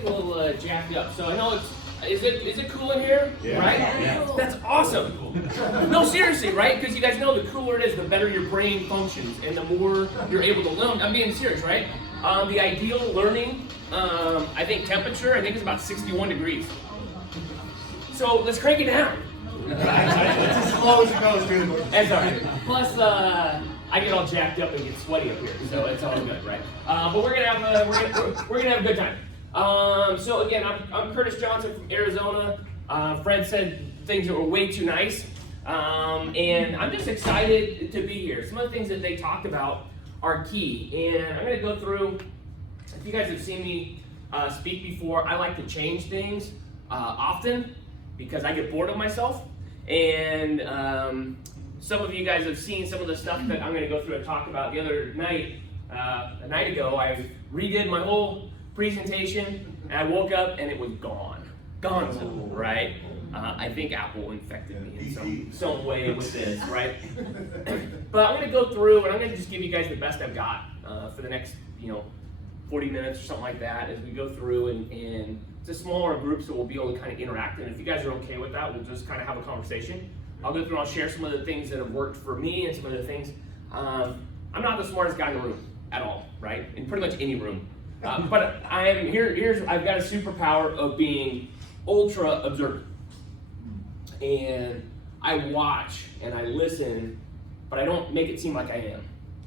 get a little jacked up. So I know is it cool in here? Yeah. Right? Yeah. That's awesome. No, seriously, right? Because you guys know the cooler it is, the better your brain functions and the more you're able to learn. I'm being serious, right? The ideal learning, I think temperature, is about 61 degrees. So let's crank it down. It's as slow as it goes, dude. That's all right. Plus, I get all jacked up and get sweaty up here, so it's all good, right? But we're gonna have a good time. So again, I'm Curtis Johnson from Arizona. Fred said things that were way too nice, and I'm just excited to be here. Some of the things that they talked about are key, and I'm gonna go through. If you guys have seen me speak before, I like to change things often because I get bored of myself. And some of you guys have seen some of the stuff that I'm going to go through and talk about. The other night, a night ago, I redid my whole presentation, and I woke up and it was gone. Gone, right? I think Apple infected me in some way with this, right? But I'm going to go through and I'm going to just give you guys the best I've got for the next, 40 minutes or something like that as we go through, and it's a smaller group, so we'll be able to kind of interact. And if you guys are okay with that, we'll just kind of have a conversation. I'll go through and I'll share some of the things that have worked for me and some of the things. I'm not the smartest guy in the room at all, right? In pretty much any room. But I am I've got a superpower of being ultra observant. And I watch and I listen, but I don't make it seem like I am,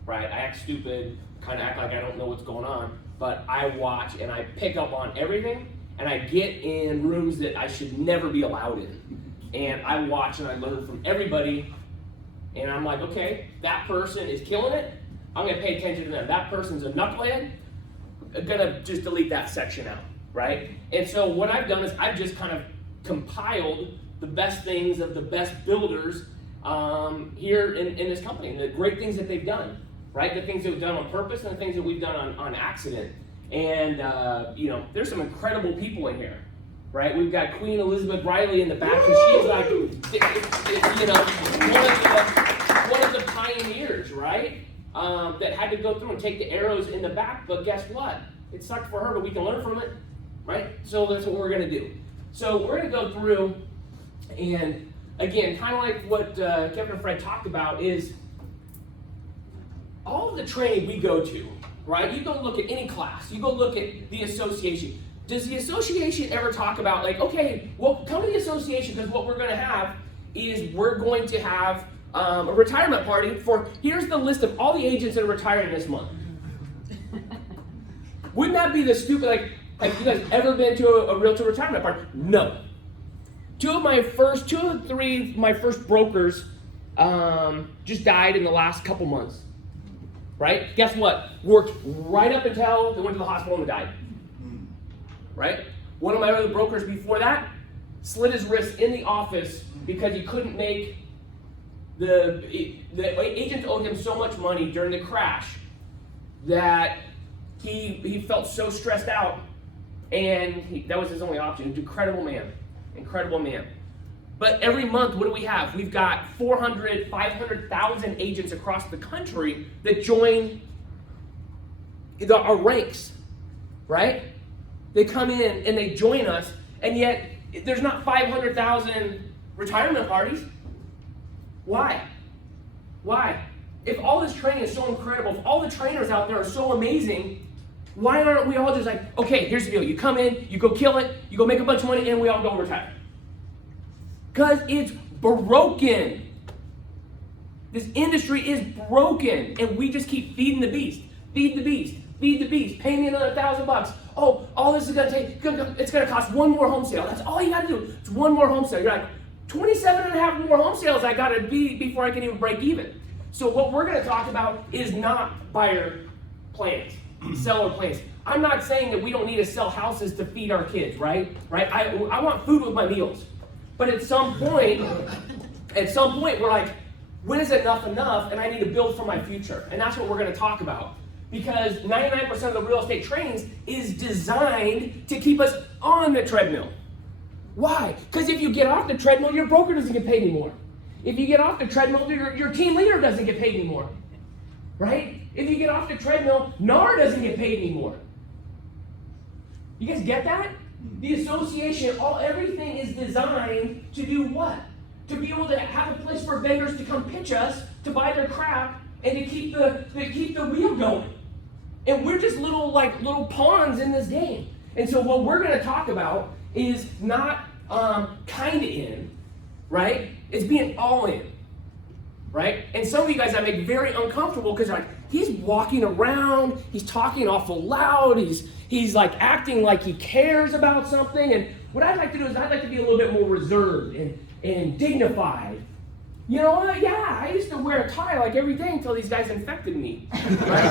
right? I act stupid, kind of act like I don't know what's going on, but I watch and I pick up on everything, and I get in rooms that I should never be allowed in. And I watch and I learn from everybody, and I'm like, okay, that person is killing it. I'm gonna pay attention to them. That person's a knucklehead. I'm gonna just delete that section out, right? And so what I've done is I've just kind of compiled the best things of the best builders here in this company, and the great things that they've done, right? The things that we've done on purpose and the things that we've done on accident. And there's some incredible people in here, right? We've got Queen Elizabeth Riley in the back, and she's like, one of the pioneers, right? That had to go through and take the arrows in the back, but guess what? It sucked for her, but we can learn from it, right? So that's what we're gonna do. So we're gonna go through, and again, kind of like what Kevin and Fred talked about, is all of the training we go to, right? You go look at any class, you go look at the association. Does the association ever talk about, like, okay, well, come to the association because what we're going to have is we're going to have a retirement party for, here's the list of all the agents that are retiring this month. Wouldn't that be the stupid, like, have you guys ever been to a realtor retirement party? No. Two or three of my first brokers just died in the last couple months. Right? Guess what? Worked right up until they went to the hospital and died. Right? One of my other brokers before that slit his wrist in the office because he couldn't make the agent owed him so much money during the crash that he felt so stressed out, and that was his only option. Incredible man. But every month, what do we have? We've got 400, 500,000 agents across the country that join our ranks, right? They come in and they join us, and yet there's not 500,000 retirement parties. Why? If all this training is so incredible, if all the trainers out there are so amazing, why aren't we all just like, okay, here's the deal. You come in, you go kill it, you go make a bunch of money, and we all go retire. Because it's broken. This industry is broken, and we just keep feeding the beast. Feed the beast. Pay me another $1,000. Oh, all this is gonna take, it's gonna cost one more home sale. That's all you gotta do. It's one more home sale. You're like, 27 and a half more home sales I gotta be before I can even break even. So what we're gonna talk about is not buyer plans, seller plans. I'm not saying that we don't need to sell houses to feed our kids, right? I want food with my meals. But at some point, we're like, when is enough? And I need to build for my future. And that's what we're going to talk about. Because 99% of the real estate trainings is designed to keep us on the treadmill. Why? Because if you get off the treadmill, your broker doesn't get paid anymore. If you get off the treadmill, your team leader doesn't get paid anymore. Right? If you get off the treadmill, NAR doesn't get paid anymore. You guys get that? The association, everything is designed to do what? To be able to have a place for vendors to come pitch us, to buy their crap, and to keep the wheel going. And we're just little pawns in this game. And so what we're going to talk about is not kind of in, right? It's being all in, right? And some of you guys I make very uncomfortable because like he's walking around, he's talking awful loud, he's like acting like he cares about something. And what I'd like to do is I'd like to be a little bit more reserved and dignified. You know what? Yeah, I used to wear a tie like every day until these guys infected me. Right?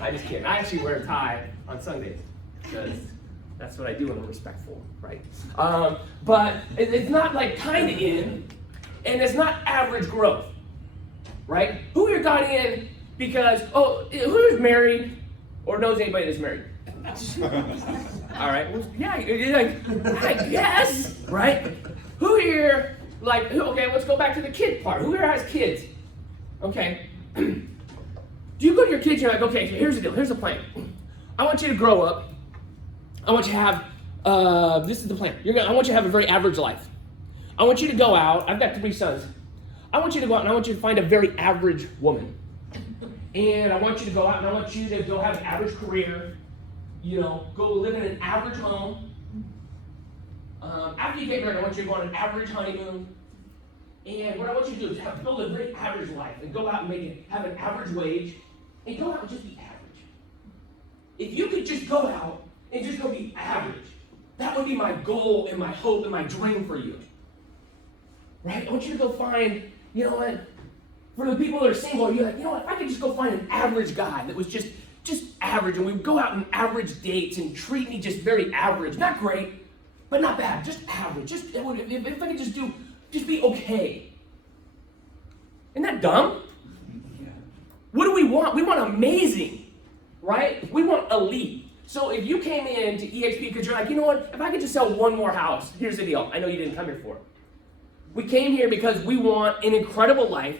I'm just kidding. I actually wear a tie on Sundays because that's what I do when I'm respectful, right? But it's not like kind of in, and it's not average growth, right? Who here got in because, who's married or knows anybody that's married? All right, well, yeah, you're like, I guess, right? Who here, okay, let's go back to the kid part. Who here has kids? Okay. Do you go to your kids and you're like, okay, here's the deal, here's the plan. I want you to grow up. I want you to have, this is the plan. I want you to have a very average life. I want you to go out. I've got 3 sons. I want you to go out and I want you to find a very average woman. And I want you to go out and I want you to go have an average career. You know, go live in an average home. After you get married, I want you to go on an average honeymoon. And what I want you to do is build a very average life and go out and have an average wage and go out and just be average. If you could just go out and just go be average, that would be my goal and my hope and my dream for you. Right? I want you to go find, you know what, for the people that are single, you're like, you know what, if I could just go find an average guy that was just average, and we would go out on average dates and treat me just very average. Not great, but not bad, just average. If I could just be okay. Isn't that dumb? What do we want? We want amazing, right? We want elite. So if you came in to EXP because you're like, you know what, if I could just sell one more house, here's the deal. I know you didn't come here for it. We came here because we want an incredible life,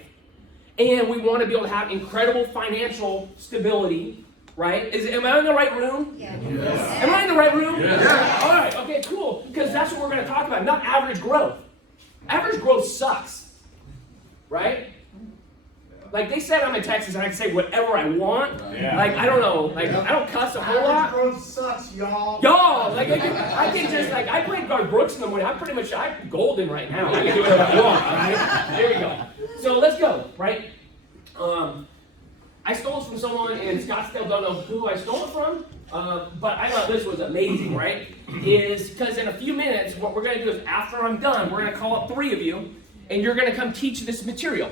and we want to be able to have incredible financial stability, right? Am I in the right room? Yeah. Yes. Am I in the right room? Yeah. All right, okay, cool. Because that's what we're going to talk about, not average growth. Average growth sucks, right? Like they said I'm in Texas and I can say whatever I want. Yeah. Like, I don't know, like I don't cuss a whole lot. Average growth sucks, y'all. Y'all, like I can just like I played Garth Brooks in the morning. I'm golden right now. I can do whatever I want. Right? There we go. So let's go. Right. I stole it from someone in Scottsdale. Don't know who I stole it from, but I thought this was amazing. Right? Is because in a few minutes, what we're going to do is after I'm done, we're going to call up 3 of you, and you're going to come teach this material.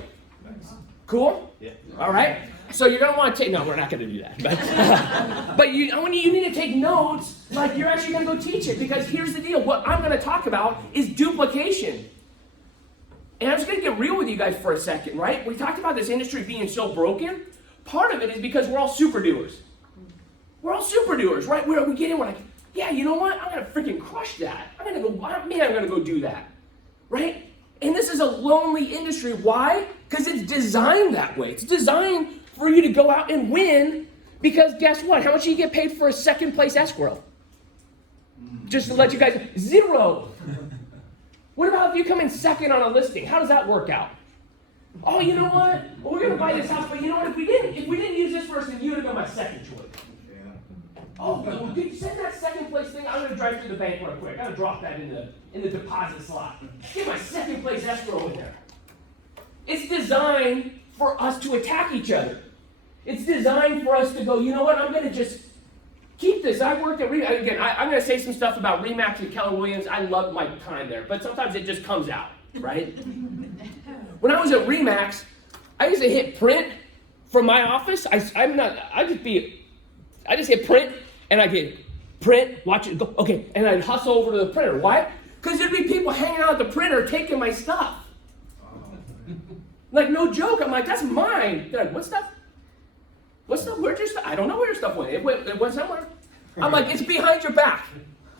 Cool? Yeah. All right. So you're gonna want to take. No, we're not gonna do that. But you need to take notes. Like you're actually gonna go teach it because here's the deal. What I'm gonna talk about is duplication. And I'm just gonna get real with you guys for a second, right? We talked about this industry being so broken. Part of it is because we're all super doers. We're all super doers, right? Where we get in, we're like, yeah, you know what? I'm gonna freaking crush that. I'm gonna go do that, right? And this is a lonely industry. Why? Because it's designed that way. It's designed for you to go out and win because guess what? How much do you get paid for a second place escrow? Just to let you guys, 0. What about if you come in second on a listing? How does that work out? Oh, you know what? Well, we're going to buy this house, but you know what? If we didn't use this person, you would have been my second choice. Oh, well, dude, send that second place thing. I'm going to drive through the bank real quick. I got to drop that in the deposit slot. Get my second place escrow in there. It's designed for us to attack each other. It's designed for us to go, you know what, I'm going to just keep this. I worked at RE/MAX. Again, I'm going to say some stuff about RE/MAX and Knolly Williams. I love my time there, but sometimes it just comes out, right? When I was at RE/MAX, I used to hit print from my office. I just hit print, and I get print, watch it go, okay, and I'd hustle over to the printer. Why? Because there'd be people hanging out at the printer taking my stuff. Like, no joke. I'm like, that's mine. They're like, what stuff? What stuff? Where'd your stuff? I don't know where your stuff went. It went somewhere. I'm like, it's behind your back.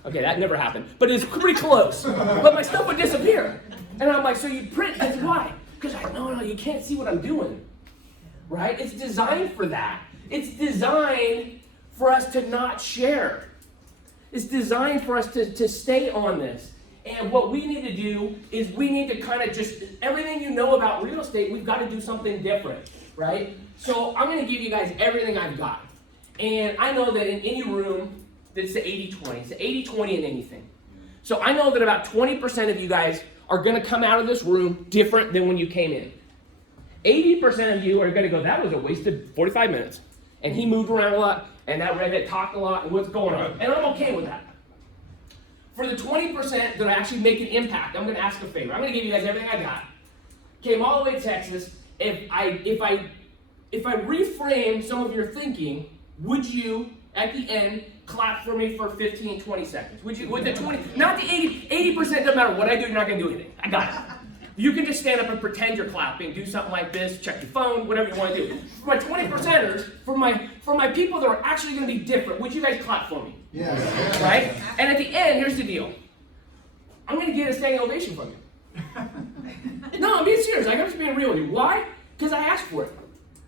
Okay, that never happened, but it's pretty close. But my stuff would disappear. And I'm like, so you print, that's why. Because no, you can't see what I'm doing. Right? It's designed for that. It's designed for us to not share. It's designed for us to stay on this. And what we need to do is we need to kind of just, everything you know about real estate, we've got to do something different, right? So I'm going to give you guys everything I've got. And I know that in any room, it's the 80-20. It's the 80-20 in anything. So I know that about 20% of you guys are going to come out of this room different than when you came in. 80% of you are going to go, that was a wasted 45 minutes. And he moved around a lot, and that redhead talked a lot, and what's going on? And I'm okay with that. For the 20% that actually make an impact, I'm going to ask a favor. I'm going to give you guys everything I got. Came all the way to Texas. If I reframe some of your thinking, would you, at the end, clap for me for 15, 20 seconds? Would you? With the 20, not the 80% doesn't matter what I do, you're not going to do anything. I got it. You can just stand up and pretend you're clapping, do something like this, check your phone, whatever you want to do. For my 20%ers, for my people that are actually going to be different, would you guys clap for me? Yes. Right? And at the end, here's the deal. I'm going to get a standing ovation from you. No, I'm being serious. I'm just being real with you. Why? Because I asked for it.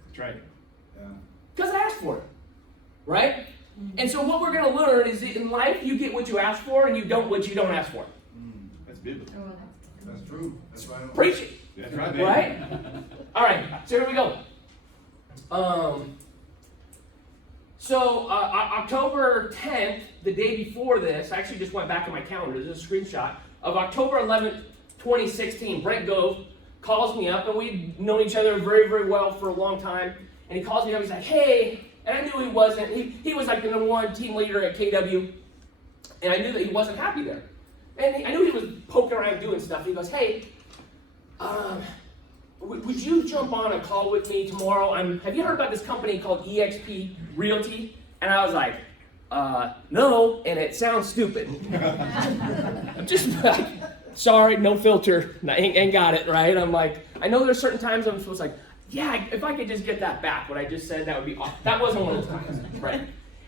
That's right. Because I asked for it. Right? And so what we're going to learn is that in life, you get what you ask for, and you don't what you don't ask for. That's biblical. That's true. That's right. Preach it. That's right. Right? All right. So here we go. October 10th, the day before this, I actually just went back in my calendar. This is a screenshot of October 11th, 2016. Brent Gove calls me up, and we've known each other very, very well for a long time. And he calls me up. He's like, "Hey," and I knew he wasn't. He was like the #1 team leader at KW, and I knew that he wasn't happy there. And I knew he was poking around doing stuff. He goes, "Hey, would you jump on a call with me tomorrow? Have you heard about this company called EXP Realty?" And I was like, "No," and it sounds stupid. I'm just like, sorry, no filter, ain't got it, right? I'm like, I know there's certain times I'm supposed to like, yeah, if I could just get that back, what I just said, that would be awesome. That wasn't one of those times, right?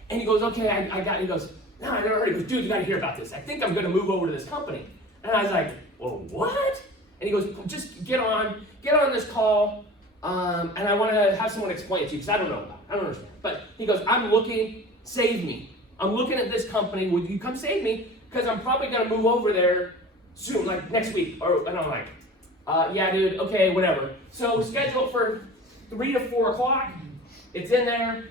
And he goes, "Okay, I got it." He goes, "No, I never heard." He goes, "Dude, you gotta hear about this. I think I'm gonna move over to this company." And I was like, "Well, what?" And he goes, "Just get on this call, and I wanna have someone explain it to you, because I don't know about it. I don't understand." But he goes, "Save me. I'm looking at this company. Would you come save me? Because I'm probably gonna move over there soon, like next week." And I'm like, "Yeah, dude, okay, whatever." So schedule it for 3 to 4 o'clock. It's in there.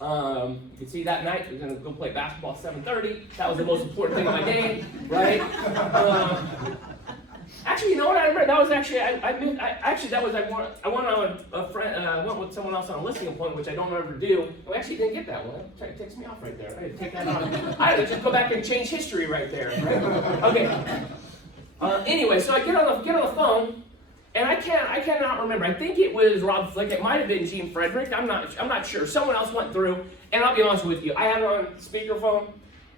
You can see that night we're gonna go play basketball at 7:30. That was the most important thing of my day, right? Actually, you know what? I remember that was actually that was I went on a friend. I went with someone else on a listing appointment, which I don't ever do. We actually didn't get that one. It takes me off right there. I had to take that off. I had to just go back and change history right there. Right? Okay. Anyway, so I get on the phone, and I cannot remember. I think it was Rob Flick. It might have been Gene Frederick. I'm not sure. Someone else went through, and I'll be honest with you. I had it on speakerphone,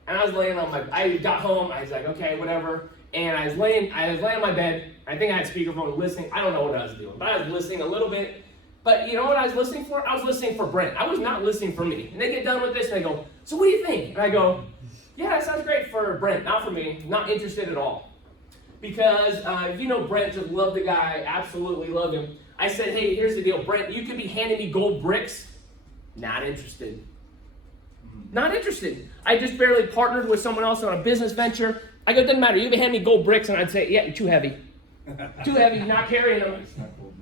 and I was laying on I got home. I was like, okay, whatever. And I was laying on my bed. I think I had speakerphone listening. I don't know what I was doing, but I was listening a little bit. But you know what I was listening for? I was listening for Brent. I was not listening for me. And they get done with this, and they go, "So what do you think?" And I go, "Yeah, that sounds great for Brent, not for me. Not interested at all." Because if you know Brent, just love the guy, absolutely love him. I said, "Hey, here's the deal, Brent. You could be handing me gold bricks. Not interested. Not interested. I just barely partnered with someone else on a business venture. I go, doesn't matter. You can hand me gold bricks," and I'd say, "Yeah, you're too heavy. Too heavy. Not carrying them.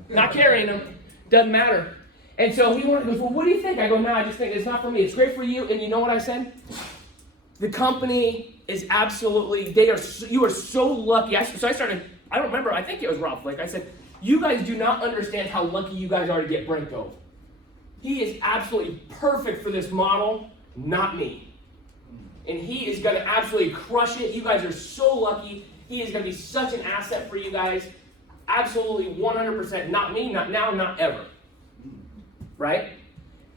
Not carrying them. Doesn't matter." And so he goes, "Well, what do you think?" I go, "No, I just think it's not for me. It's great for you." And you know what I said? The company is absolutely, you are so lucky. So I started, I don't remember, I think it was Rob Flick. I said, "You guys do not understand how lucky you guys are to get Brent Gove. He is absolutely perfect for this model, not me. And he is going to absolutely crush it. You guys are so lucky. He is going to be such an asset for you guys. Absolutely 100%, not me, not now, not ever." Right?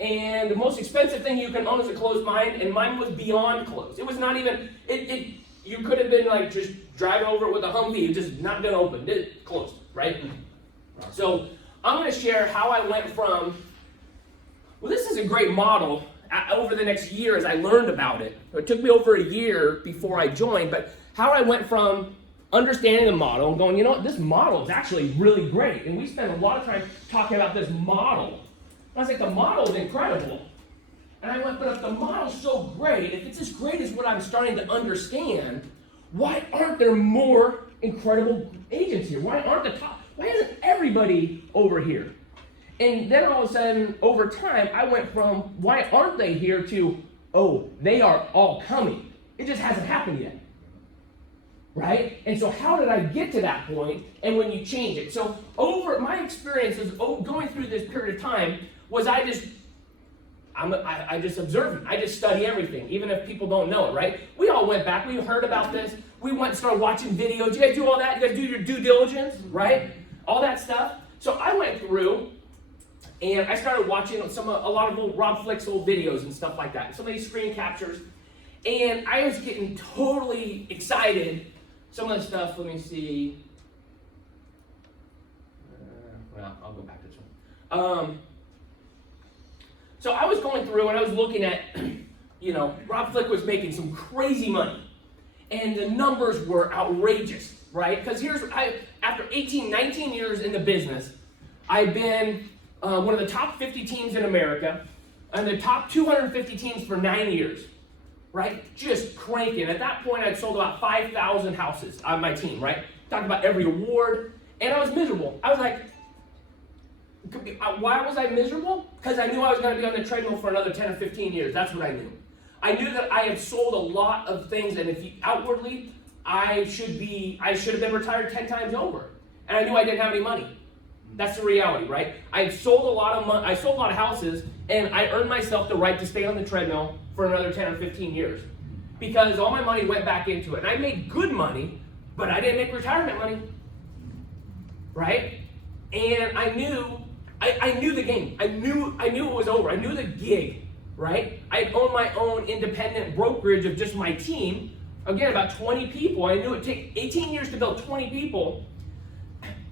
And the most expensive thing you can own is a closed mind, and mine was beyond closed. It was not even, you could have been like just driving over it with a Humvee, just not gonna open, it closed, right? So I'm gonna share how I went from, well, this is a great model over the next year as I learned about it. It took me over a year before I joined, but how I went from understanding the model and going, you know what, this model is actually really great. And we spent a lot of time talking about this model. I was like, the model is incredible. And I went, but if the model's so great, if it's as great as what I'm starting to understand, why aren't there more incredible agents here? Why aren't the top? Why isn't everybody over here? And then all of a sudden, over time, I went from why aren't they here to, oh, they are all coming. It just hasn't happened yet. Right? And so how did I get to that point? And when you change it. So over my experiences going through this period of time was I just observe it. I just study everything, even if people don't know it, right? We all went back. We heard about this. We went and started watching videos. You guys do all that? You guys do your due diligence, right? All that stuff. So I went through and I started watching a lot of Rob Flick's old videos and stuff like that. Some of these screen captures. And I was getting totally excited. Some of the stuff, let me see. Well, I'll go back to this one. So I was going through and I was looking at, Rob Flick was making some crazy money. And the numbers were outrageous, right? Because after 18, 19 years in the business, I've been one of the top 50 teams in America and the top 250 teams for 9 years, right? Just cranking. At that point, I'd sold about 5,000 houses on my team, right? Talked about every award, and I was miserable. I was like, why was I miserable? Because I knew I was going to be on the treadmill for another 10 or 15 years. That's what I knew. I knew that I had sold a lot of things, and outwardly, I should have been retired 10 times over. And I knew I didn't have any money. That's the reality, right? I sold a lot of houses, and I earned myself the right to stay on the treadmill for another 10 or 15 years. Because all my money went back into it. And I made good money, but I didn't make retirement money. Right? And I knew the game. I knew it was over. I knew the gig, right? I owned my own independent brokerage of just my team. Again, about 20 people. I knew it'd take 18 years to build 20 people.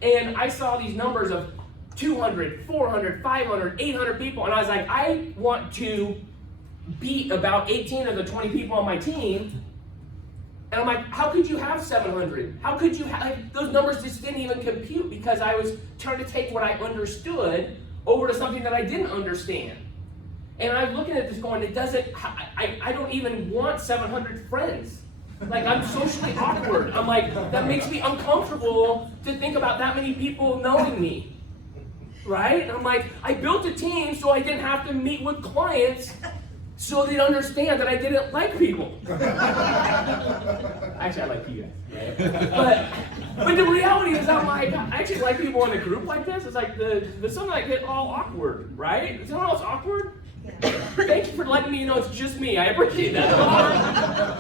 And I saw these numbers of 200, 400, 500, 800 people. And I was like, I want to beat about 18 of the 20 people on my team. And I'm like, how could you have 700? How could you have, those numbers just didn't even compute because I was trying to take what I understood over to something that I didn't understand. And I'm looking at this going, I don't even want 700 friends. Like, I'm socially awkward. I'm like, that makes me uncomfortable to think about that many people knowing me. Right? And I'm like, I built a team so I didn't have to meet with clients so they'd understand that I didn't like people. Actually, I like you guys. But the reality is, I'm like, I actually like people in a group like this. It's like, some like get all awkward, right? Is someone else awkward? Thank you for letting me know it's just me. I appreciate that.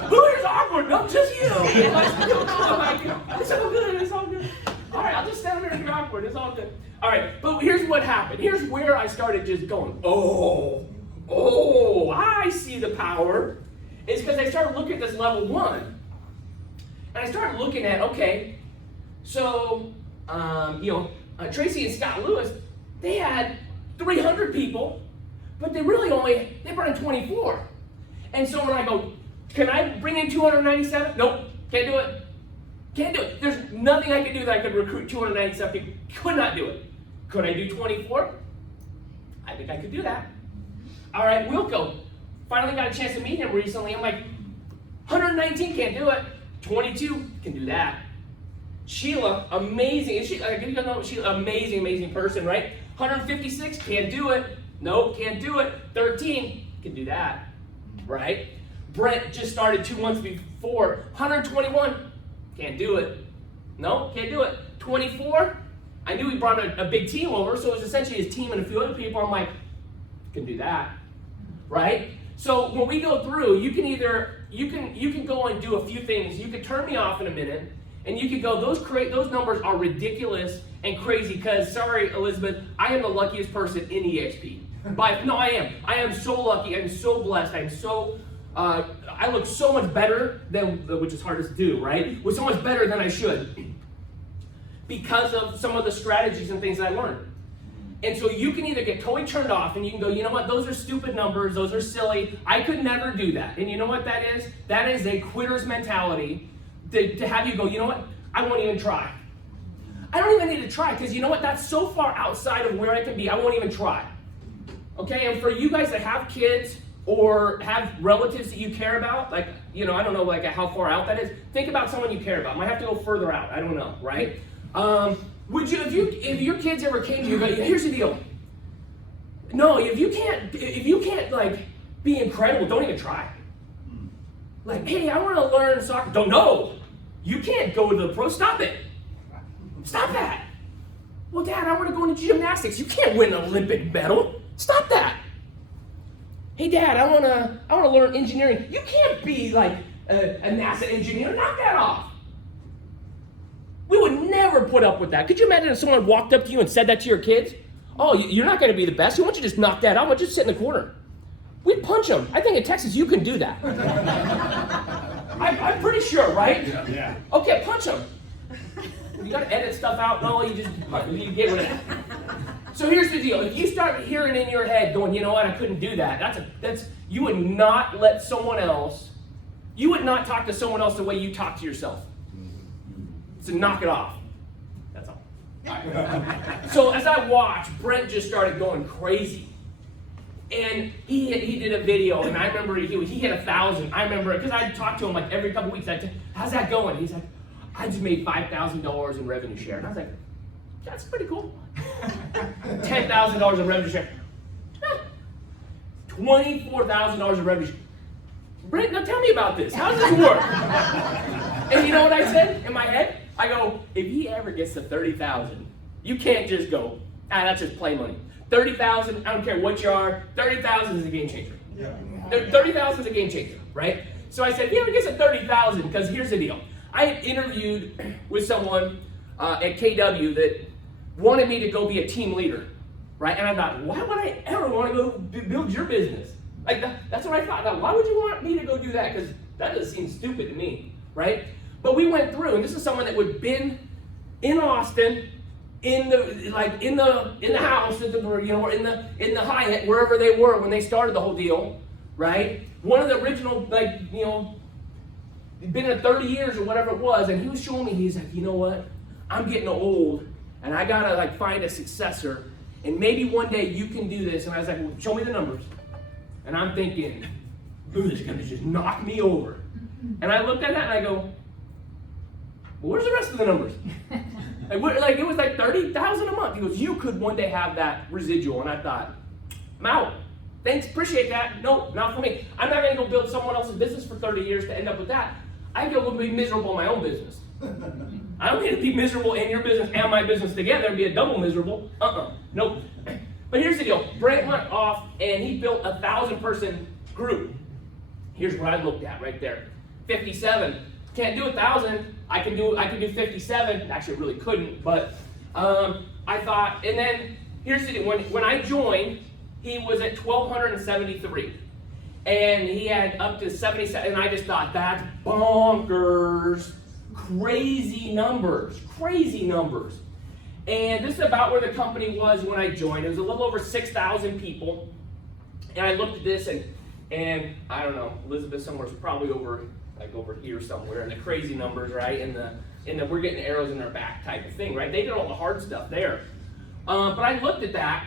Who is awkward? No, just you. I'm like, it's all good. It's all good. All right, I'll just stand there and be awkward. It's all good. All right, but here's what happened. Here's where I started just going, I see the power. It's because I started looking at this level 1. And I started looking at, okay, so, Tracy and Scott Lewis, they had 300 people, but they brought in 24. And so when I go, can I bring in 297? Nope, can't do it. Can't do it. There's nothing I could do that I could recruit 297 people. Could not do it. Could I do 24? I think I could do that. All right, Wilco, finally got a chance to meet him recently. I'm like, 119, can't do it. 22, can do that. Sheila, amazing. Sheila, amazing person, right? 156, can't do it. Nope, can't do it. 13, can do that, right? Brent just started 2 months before. 121, can't do it. Nope, can't do it. 24, I knew he brought a big team over, so it was essentially his team and a few other people. I'm like, can do that, right? So when we go through, you can go and do a few things. You could turn me off in a minute, and you could go, those numbers are ridiculous and crazy, because, sorry, Elizabeth, I am the luckiest person in EXP. No, I am. I am so lucky. I'm so blessed. I look so much better than, which is hard to do, right? With so much better than I should, because of some of the strategies and things that I learned. And so you can either get totally turned off and you can go, you know what, those are stupid numbers, those are silly. I could never do that. And you know what that is? That is a quitter's mentality to have you go, you know what, I won't even try. I don't even need to try, because you know what, that's so far outside of where I can be, I won't even try. Okay, and for you guys that have kids or have relatives that you care about, like, you know, I don't know like how far out that is. Think about someone you care about. Might have to go further out. I don't know, right? Would you, if your kids ever came to you, here's the deal. No, if you can't like be incredible, don't even try. Like, hey, I want to learn soccer. Don't know. You can't go to the pro. Stop it. Stop that. Well, Dad, I want to go into gymnastics. You can't win an Olympic medal. Stop that. Hey, Dad, I want to learn engineering. You can't be like a NASA engineer. Knock that off. We would never put up with that. Could you imagine if someone walked up to you and said that to your kids? Oh, you're not going to be the best. Why don't you just knock that out? Why don't you just sit in the corner? We'd punch them. I think in Texas you can do that. I'm pretty sure, right? Yeah. Okay, punch them. You got to edit stuff out. No, you get rid of it. So here's the deal. If you start hearing in your head going, you know what, I couldn't do that. You would not let someone else, you would not talk to someone else the way you talk to yourself. So knock it off. That's all. So as I watched, Brent just started going crazy. And he did a video, and I remember he hit 1,000. I remember, because I talked to him like every couple weeks. How's that going? He's like, I just made $5,000 in revenue share. And I was like, that's pretty cool. $10,000 in revenue share. $24,000 in revenue share. Brent, now tell me about this. How does this work? And you know what I said in my head? I go, if he ever gets to 30,000, you can't just go, that's just play money. 30,000, I don't care what you are, 30,000 is a game changer. Yeah. 30,000 is a game changer, right? So I said, if he ever gets to 30,000, because here's the deal. I had interviewed with someone at KW that wanted me to go be a team leader, right? And I thought, why would I ever want to go build your business? Like that's what I thought. Why would you want me to go do that? Because that doesn't seem stupid to me, right? But we went through, and this is someone that would been in Austin, in the house, or in the Hyatt, wherever they were when they started the whole deal, right? One of the original, been in 30 years or whatever it was, and he was showing me, he's like, you know what? I'm getting old, and I gotta find a successor, and maybe one day you can do this. And I was like, well, show me the numbers. And I'm thinking, dude, this is gonna just knock me over. And I looked at that and I go, well, where's the rest of the numbers? It was like 30,000 a month. He goes, you could one day have that residual. And I thought, I'm out. Thanks, appreciate that. No, not for me. I'm not gonna go build someone else's business for 30 years to end up with that. I can go be miserable in my own business. I don't need to be miserable in your business and my business together and be a double miserable. Nope. But here's the deal. Brent went off and he built a 1,000-person group. Here's what I looked at right there. 57. Can't do 1,000. I can do 57. Actually, I really couldn't, but I thought. And then here's the deal. When I joined, he was at 1,273, and he had up to 77. And I just thought, that's bonkers, crazy numbers. And this is about where the company was when I joined. It was a little over 6,000 people. And I looked at this, and I don't know, Elizabeth somewhere's probably over here somewhere, and the crazy numbers, right? And the we're getting arrows in our back type of thing, right? They did all the hard stuff there. But I looked at that,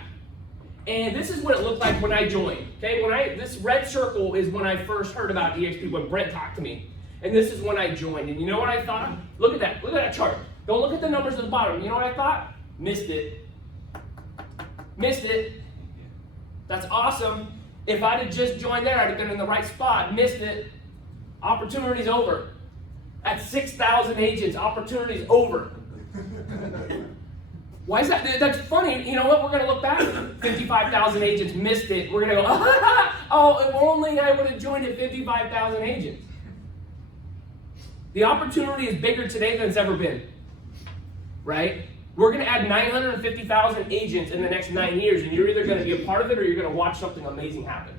and this is what it looked like when I joined. Okay, this red circle is when I first heard about EXP, when Brent talked to me. And this is when I joined. And you know what I thought? Look at that chart. Don't look at the numbers at the bottom. You know what I thought? Missed it. That's awesome. If I'd have just joined there, I'd have been in the right spot. Missed it. Opportunity's over. At 6,000 agents, opportunity's over. Why is that? That's funny. You know what? We're going to look back. 55,000 agents missed it. We're going to go, oh, if only I would have joined at 55,000 agents. The opportunity is bigger today than it's ever been, right? We're going to add 950,000 agents in the next 9 years, and you're either going to be a part of it or you're going to watch something amazing happen.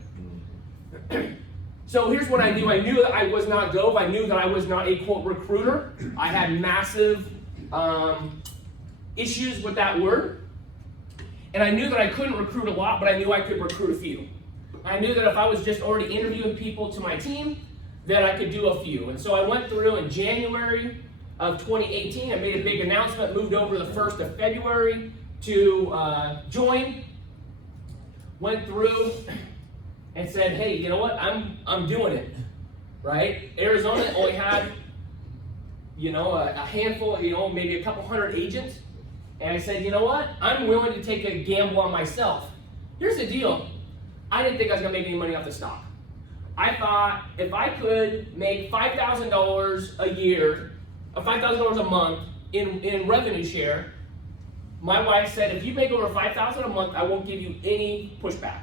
So here's what I knew. I knew that I was not Gove. I knew that I was not a, quote, recruiter. I had massive issues with that word. And I knew that I couldn't recruit a lot, but I knew I could recruit a few. I knew that if I was just already interviewing people to my team, that I could do a few. And so I went through in January of 2018. I made a big announcement, moved over the 1st of February to join. Went through, and said, hey, you know what, I'm doing it, right? Arizona only had, a handful, maybe a couple hundred agents. And I said, you know what, I'm willing to take a gamble on myself. Here's the deal. I didn't think I was gonna make any money off the stock. I thought if I could make $5,000 a year, or $5,000 a month in revenue share, my wife said, if you make over $5,000 a month, I won't give you any pushback.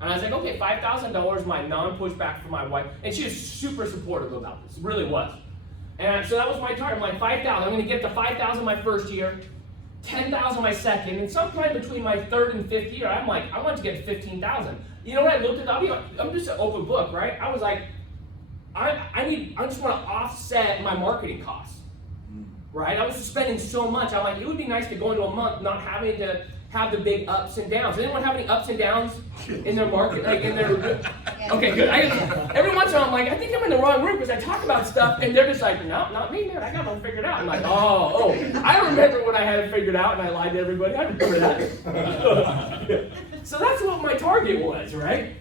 And I was like, okay, $5,000, my non-pushback for my wife. And she was super supportive about this, really was. And so that was my target. I'm like, 5,000, I'm gonna get to 5,000 my first year, 10,000 my second, and sometime between my third and fifth year, I'm like, I want to get to 15,000. You know what I looked at? I'm just an open book, right? I was like, I just want to offset my marketing costs, right? I was spending so much. I'm like, it would be nice to go into a month not having to have the big ups and downs. Does anyone have any ups and downs in their market, like in their? Okay, good. Every once in a while, I'm like, I think I'm in the wrong room because I talk about stuff, and they're just like, no, not me, man. I got them figured out. I'm like, oh, I remember when I had it figured out, and I lied to everybody. I remember that. So that's what my target was, right?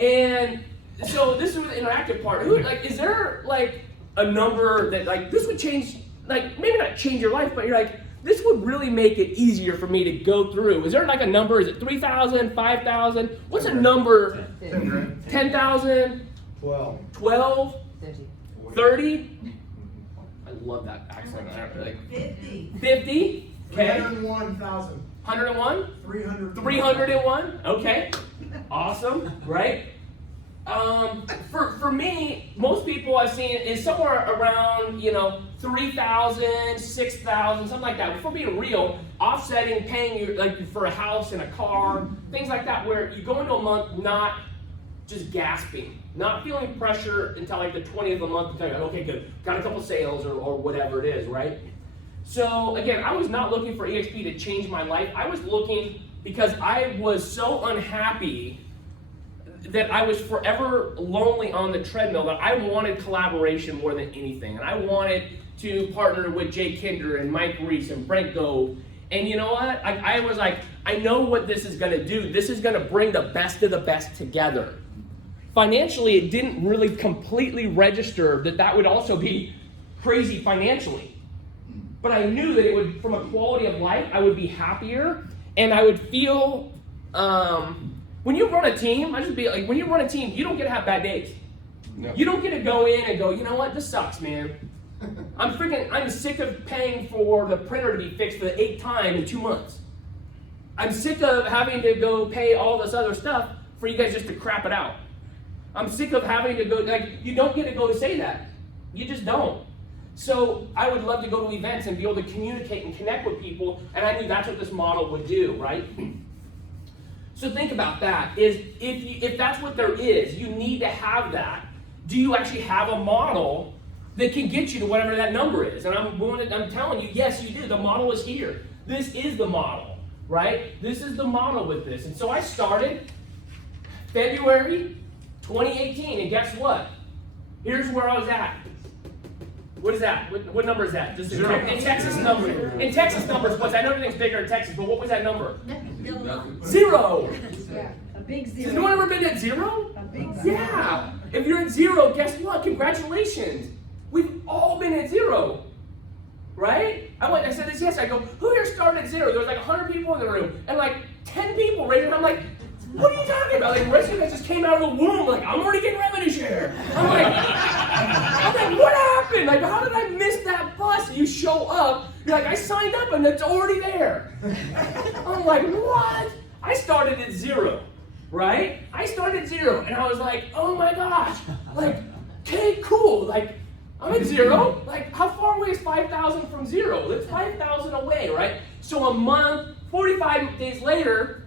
And so this is the interactive part. Is there like a number that like this would change, like maybe not change your life, but you're like, this would really make it easier for me to go through. Is there like a number? Is it 3,000, 5,000? What's a number? 10,000? 12? 30? I love that accent. Like 50. 50? Okay. 101,000. 101? 300. 301? Okay. Awesome, right? For me, most people I've seen is somewhere around, 3,000, 6,000, something like that. If we're being real, offsetting, paying you like for a house and a car, things like that, where you go into a month not just gasping, not feeling pressure until like the 20th of the month to tell you, okay, good, got a couple sales or whatever it is, right? So again, I was not looking for EXP to change my life. I was looking because I was so unhappy that I was forever lonely on the treadmill that I wanted collaboration more than anything. And I wanted to partner with Jay Kinder and Mike Reese and Brent Gove. And you know what? I was like, I know what this is gonna do. This is gonna bring the best of the best together. Financially, it didn't really completely register that would also be crazy financially. But I knew that it would, from a quality of life, I would be happier and I would feel, when you run a team, when you run a team, you don't get to have bad days. No. You don't get to go in and go, you know what, this sucks, man. I'm sick of paying for the printer to be fixed for the 8th time in 2 months. I'm sick of having to go pay all this other stuff for you guys just to crap it out. I'm sick of having to go, you don't get to go say that. You just don't. So I would love to go to events and be able to communicate and connect with people, and I knew that's what this model would do, right? So think about that, if that's what there is, you need to have that. Do you actually have a model that can get you to whatever that number is? And I'm telling you, yes, you do. The model is here. This is the model, right? This is the model with this. And so I started February 2018, and guess what? Here's where I was at. What is that? What number is that? Just in Texas number. In Texas numbers, I know everything's bigger in Texas, but what was that number? Zero. Yeah, a big zero. Has anyone ever been at zero? A big zero. Yeah. If you're at zero, guess what? Congratulations. We've all been at zero. Right? I said this yesterday. I go, who here started at zero? There was like 100 people in the room, and like 10 people raised their hand. I'm like, what are you talking about? Like, the rest of you guys just came out of the womb. Like, I'm already getting revenue share. I'm like, what happened? Like, how did I miss that bus? You show up, you're like, I signed up and it's already there. I'm like, what? I started at zero, right? I started at zero, and I was like, oh my gosh. Like, okay, cool. Like, I'm at zero. Like, how far away is 5,000 from zero? It's 5,000 away, right? So a month, 45 days later,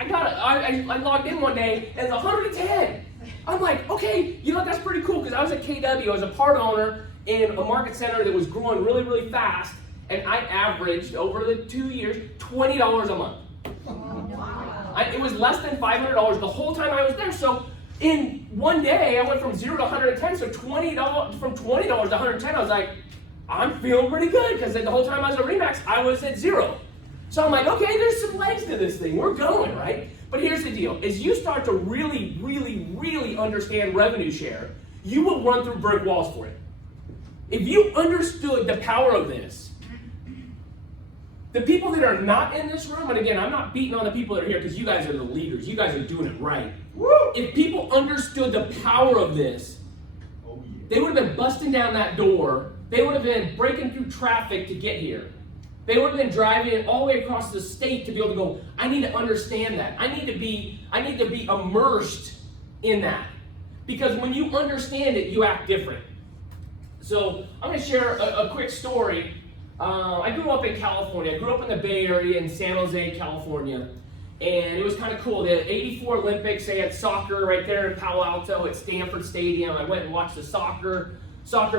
I logged in one day and it's 110. I'm like, okay, that's pretty cool, because I was at KW, I was a part owner in a market center that was growing really, really fast, and I averaged over the 2 years $20 a month. Wow. It was less than $500 the whole time I was there. So in one day, I went from 0 to 110. So from $20 to 110, I was like, I'm feeling pretty good, because the whole time I was at Remax, I was at zero. So I'm like, okay, there's some legs to this thing. We're going, right? But here's the deal. As you start to really, really, really understand revenue share, you will run through brick walls for it. If you understood the power of this, the people that are not in this room, and again, I'm not beating on the people that are here because you guys are the leaders. You guys are doing it right. Woo! If people understood the power of this, they would have been busting down that door. They would have been breaking through traffic to get here. They would have been driving all the way across the state to be able to go, I need to understand that. I need to be immersed in that. Because when you understand it, you act different. So I'm going to share a quick story. I grew up in California. I grew up in the Bay Area in San Jose, California. And it was kind of cool. The 84 Olympics, they had soccer right there in Palo Alto at Stanford Stadium. I went and watched the soccer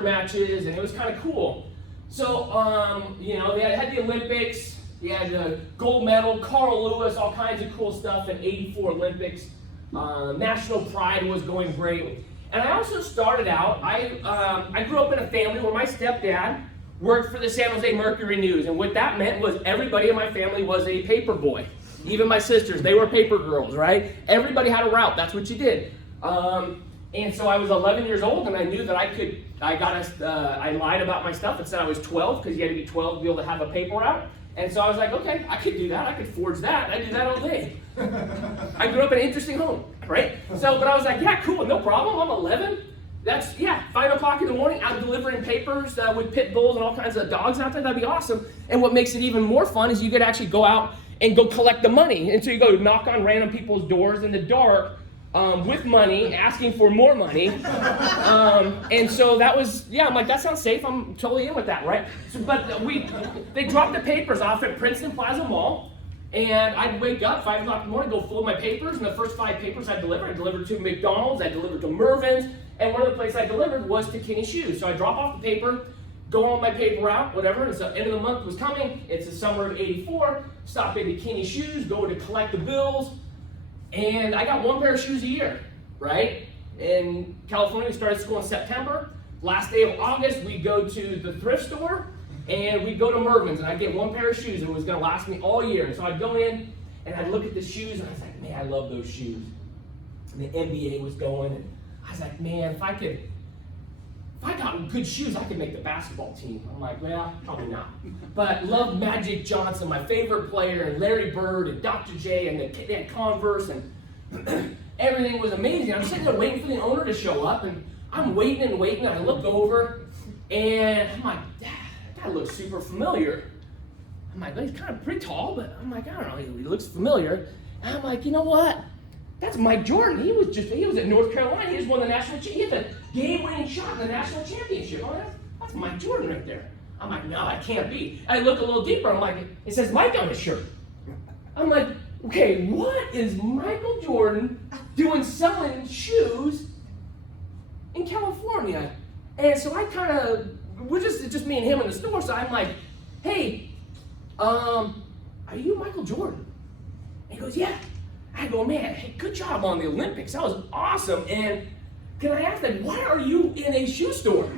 matches, and it was kind of cool. So, you know, they had the Olympics. They had the gold medal, Carl Lewis, all kinds of cool stuff in 84 Olympics. National pride was going great. And I also started out, I grew up in a family where my stepdad worked for the San Jose Mercury News. And what that meant was everybody in my family was a paper boy. Even my sisters, they were paper girls, right? Everybody had a route, that's what you did. And so I was 11 years old and I knew that I lied about my stuff and said I was 12 because you had to be 12 to be able to have a paper route. And so I was like, okay, I could do that, I could forge that, I do that all day. I grew up in an interesting home, right? So, but I was like, yeah, cool, no problem, I'm 11. That's, 5 o'clock in the morning, I'm delivering papers with pit bulls and all kinds of dogs out there, that'd be awesome. And what makes it even more fun is you could actually go out and go collect the money. And so you go knock on random people's doors in the dark with money, asking for more money. And so that was, I'm like, that sounds safe, I'm totally in with that, right? So, but they dropped the papers off at Princeton Plaza Mall. And I'd wake up 5 o'clock in the morning, go fill my papers, and the first 5 papers I delivered to McDonald's, I delivered to Mervyn's, and one of the places I delivered was to Kenny Shoes. So I drop off the paper, go on my paper route, whatever, and so end of the month was coming, it's the summer of 84, stop into Kenny Shoes, go to collect the bills, and I got 1 pair of shoes a year, right? In California, we started school in September. Last day of August, we'd go to the thrift store, and we'd go to Mervyn's, and I'd get 1 pair of shoes, and it was gonna last me all year. And so I'd go in, and I'd look at the shoes, and I was like, man, I love those shoes. And the NBA was going, and I was like, man, if I got good shoes, I could make the basketball team. I'm like, well, probably not. But love Magic Johnson, my favorite player, and Larry Bird, and Dr. J, and they had Converse, and everything was amazing. I'm sitting there waiting for the owner to show up, and I'm waiting, and I look over, and I'm like, that looks super familiar. I'm like, well, he's kind of pretty tall, but I'm like, I don't know, he looks familiar. And I'm like, you know what? That's Mike Jordan. He was at North Carolina. He just won the national championship. He had the game-winning shot in the national championship. Oh, that's Mike Jordan right there. I'm like, no, that can't be. And I look a little deeper. I'm like, it says Mike on his shirt. I'm like, okay, what is Michael Jordan doing selling shoes in California? And so I kind of, we're just me and him in the store, so I'm like, hey, are you Michael Jordan? And he goes, yeah. I go, man, hey, good job on the Olympics. That was awesome. And can I ask that, why are you in a shoe store?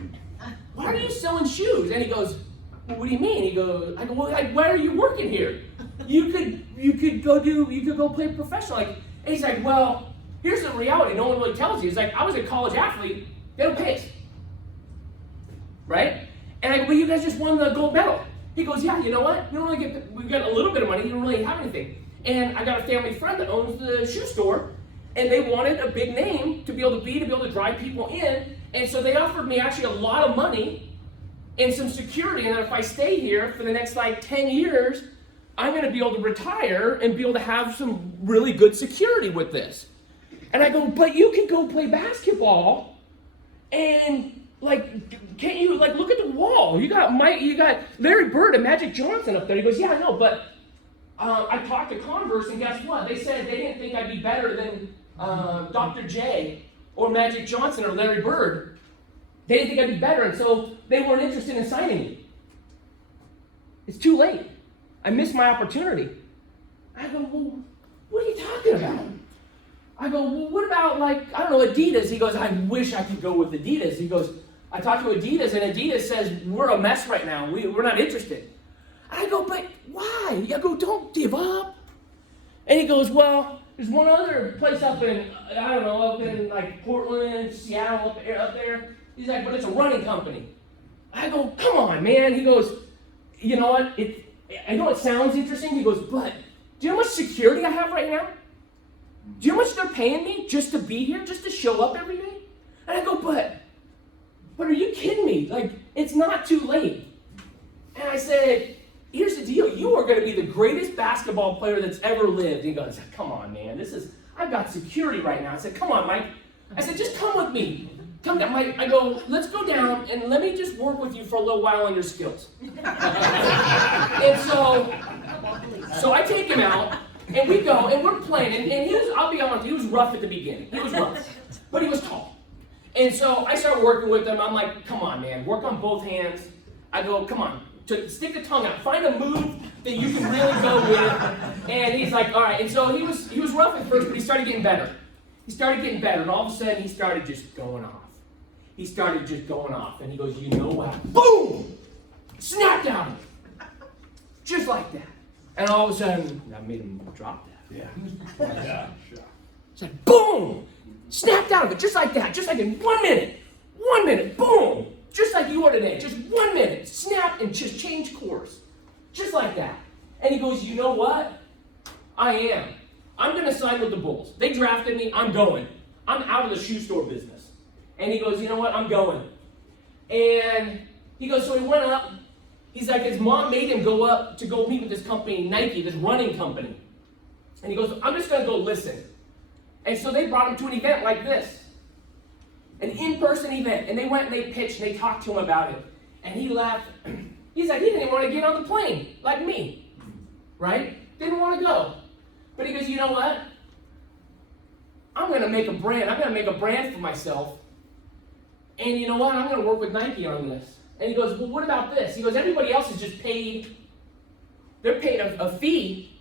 Why are you selling shoes? And he goes, well, what do you mean? He goes, I go, well, why are you working here? You could go play professional. And he's like, well, here's the reality. No one really tells you. He's like, I was a college athlete. They don't pay us. Right? And I go, well, you guys just won the gold medal. He goes, yeah, you know what? We don't really we got a little bit of money. You don't really have anything. And I got a family friend that owns the shoe store, and they wanted a big name to be able to drive people in. And so they offered me actually a lot of money and some security. And that if I stay here for the next like 10 years, I'm going to be able to retire and be able to have some really good security with this. And I go, but you can go play basketball and like, can't you like look at the wall? You got Larry Bird and Magic Johnson up there. He goes, yeah, I know, but I talked to Converse, and guess what? They said they didn't think I'd be better than Dr. J or Magic Johnson or Larry Bird. They didn't think I'd be better, and so they weren't interested in signing me. It's too late. I missed my opportunity. I go, well, what are you talking about? I go, well, what about like, I don't know, Adidas? He goes, I wish I could go with Adidas. He goes, I talked to Adidas, and Adidas says, we're a mess right now. We're not interested. I go, but why? I go, don't give up. And he goes, well, there's one other place up in, I don't know, up in like Portland, Seattle, up there. He's like, but it's a running company. I go, come on, man. He goes, you know what? I know it sounds interesting. He goes, but do you know how much security I have right now? Do you know how much they're paying me just to be here, just to show up every day? And I go, but are you kidding me? Like, it's not too late. And I said, here's the deal. You are going to be the greatest basketball player that's ever lived. He goes, come on, man. I've got security right now. I said, come on, Mike. I said, just come with me. Come down, Mike. I go, let's go down and let me just work with you for a little while on your skills. And so I take him out, and we go, and we're playing. And he was, I'll be honest, he was rough at the beginning. He was rough, but he was tall. And so I started working with him. I'm like, come on, man, work on both hands. I go, come on, stick the tongue out. Find a move that you can really go with. And he's like, all right. And so he was rough at first, but he started getting better. And all of a sudden, he started just going off. And he goes, you know what? Boom! Snapped out of it. Just like that. And all of a sudden, I made him drop that. Yeah. It's like, boom! Snapped out of it, just like that. Just like in 1 minute. 1 minute, boom! Just like you are today. Just 1 minute. Snap and just change course. Just like that. And he goes, you know what? I am. I'm going to sign with the Bulls. They drafted me. I'm going. I'm out of the shoe store business. And he goes, you know what? I'm going. And he goes, so he went up. He's like, his mom made him go up to go meet with this company, Nike, this running company. And he goes, I'm just going to go listen. And so they brought him to an event like this. An in-person event. And they went and they pitched and they talked to him about it. And he left. He's like, he didn't even want to get on the plane, like me. Right? Didn't want to go. But he goes, you know what? I'm going to make a brand. I'm going to make a brand for myself. And you know what? I'm going to work with Nike on this. And he goes, well, what about this? He goes, everybody else is just paid. They're paid a fee.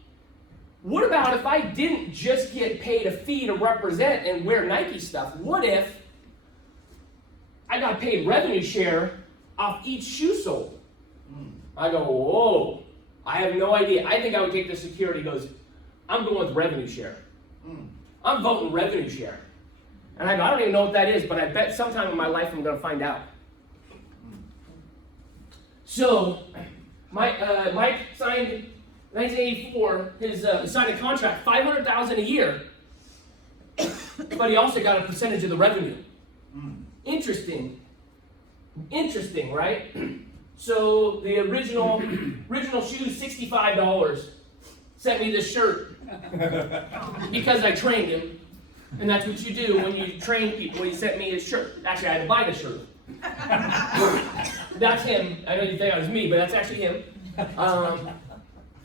What about if I didn't just get paid a fee to represent and wear Nike stuff? What if I got paid revenue share off each shoe sold? I go, whoa. I have no idea. I think I would take the security. He goes, I'm going with revenue share. I'm voting revenue share. And I go, I don't even know what that is, but I bet sometime in my life I'm going to find out. So, Mike signed 1984. He signed a contract, $500,000 a year, but he also got a percentage of the revenue. Interesting, right? So the original shoes, $65. Sent me this shirt because I trained him, and that's what you do when you train people. He sent me his shirt. Actually, I had to buy the shirt. That's him. I know you think it was me, but that's actually him.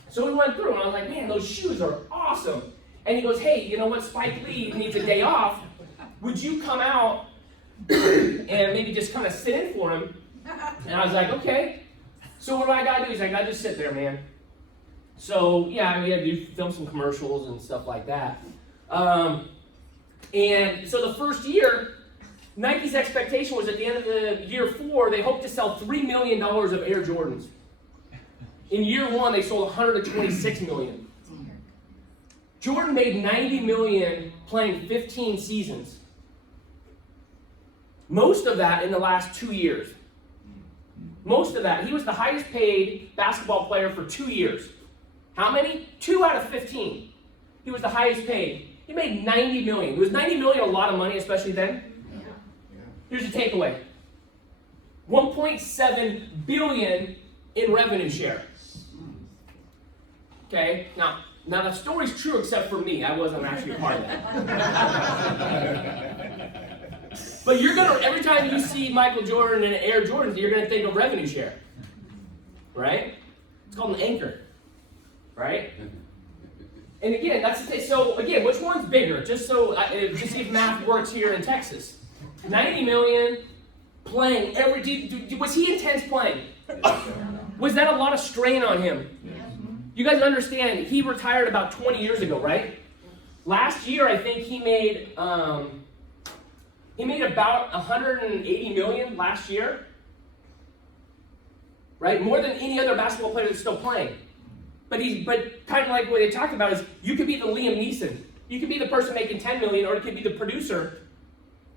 So we went through, and I was like, man, those shoes are awesome. And he goes, hey, you know what? Spike Lee needs a day off. Would you come out and maybe just kind of sit in for him? And I was like, okay. So what do I got to do? He's like, I just sit there, man. So, yeah, we had to film some commercials and stuff like that. And so the first year, Nike's expectation was at the end of the year 4, they hoped to sell $3 million of Air Jordans. In year 1, they sold $126 million. Jordan made $90 million playing 15 seasons. Most of that in the last 2 years. Most of that. He was the highest paid basketball player for 2 years. How many? 2 out of 15. He was the highest paid. He made $90 million. Was $90 million a lot of money, especially then? Yeah. Here's the takeaway. $1.7 billion in revenue share. Okay? Now the story's true except for me. I wasn't actually a part of that. But you're gonna, every time you see Michael Jordan and Air Jordans, you're gonna think of revenue share. Right? It's called an anchor. Right? And again, that's the thing. So again, which one's bigger? Just see if math works here in Texas. 90 million playing every. Was he intense playing? Was that a lot of strain on him? You guys understand? He retired about 20 years ago, right? Last year, I think he made about 180 million last year. Right? More than any other basketball player that's still playing. But kind of like what they talked about is you could be the Liam Neeson. You could be the person making 10 million, or it could be the producer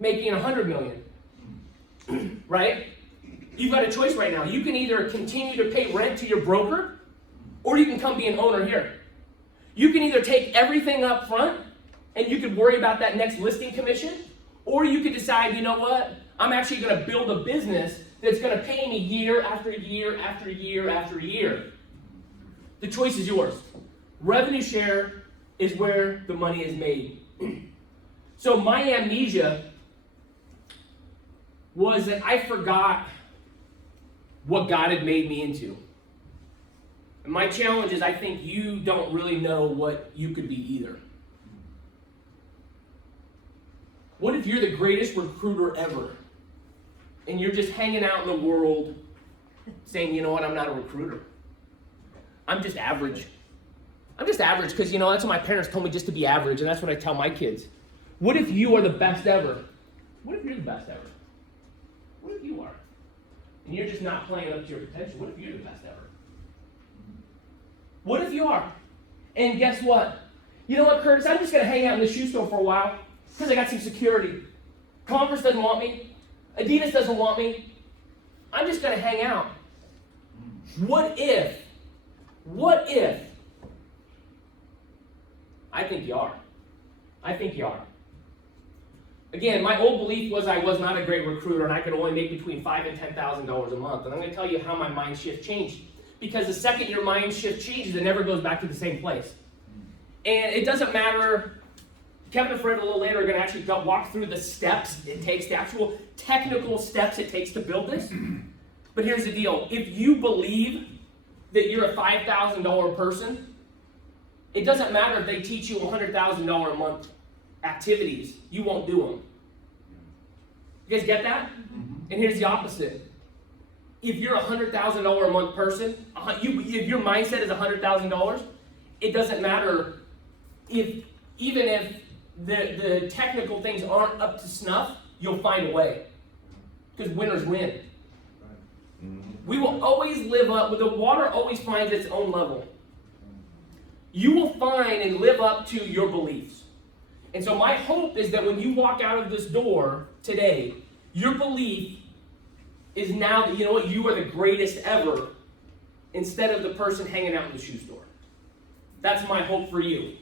making 100 million. Right? You've got a choice right now. You can either continue to pay rent to your broker, or you can come be an owner here. You can either take everything up front, and you could worry about that next listing commission, or you could decide, you know what? I'm actually going to build a business that's going to pay me year after year after year after year. The choice is yours. Revenue share is where the money is made. So my amnesia was that I forgot what God had made me into. And my challenge is I think you don't really know what you could be either. What if you're the greatest recruiter ever, and you're just hanging out in the world saying, you know what, I'm not a recruiter. I'm just average. I'm just average because, you know, that's what my parents told me, just to be average, and that's what I tell my kids. What if you are the best ever? What if you're the best ever? What if you are? And you're just not playing up to your potential. What if you're the best ever? What if you are? And guess what? You know what, Curtis? I'm just going to hang out in the shoe store for a while because I got some security. Converse doesn't want me. Adidas doesn't want me. I'm just going to hang out. What if? I think you are. I think you are. Again, my old belief was I was not a great recruiter and I could only make between $5,000 and $10,000 a month. And I'm going to tell you how my mind shift changed. Because the second your mind shift changes, it never goes back to the same place. And it doesn't matter. Kevin and Fred a little later are going to actually walk through the steps it takes, the actual technical steps it takes to build this. But here's the deal. If you believe that you're a $5,000 person, it doesn't matter if they teach you $100,000 a month activities. You won't do them. You guys get that? And here's the opposite. If you're a $100,000 a month person, if your mindset is $100,000, it doesn't matter even if the technical things aren't up to snuff, you'll find a way. Because winners win. We will always live up, the water always finds its own level. You will find and live up to your beliefs. And so my hope is that when you walk out of this door today, your belief is now that, you know what, you are the greatest ever instead of the person hanging out in the shoe store. That's my hope for you.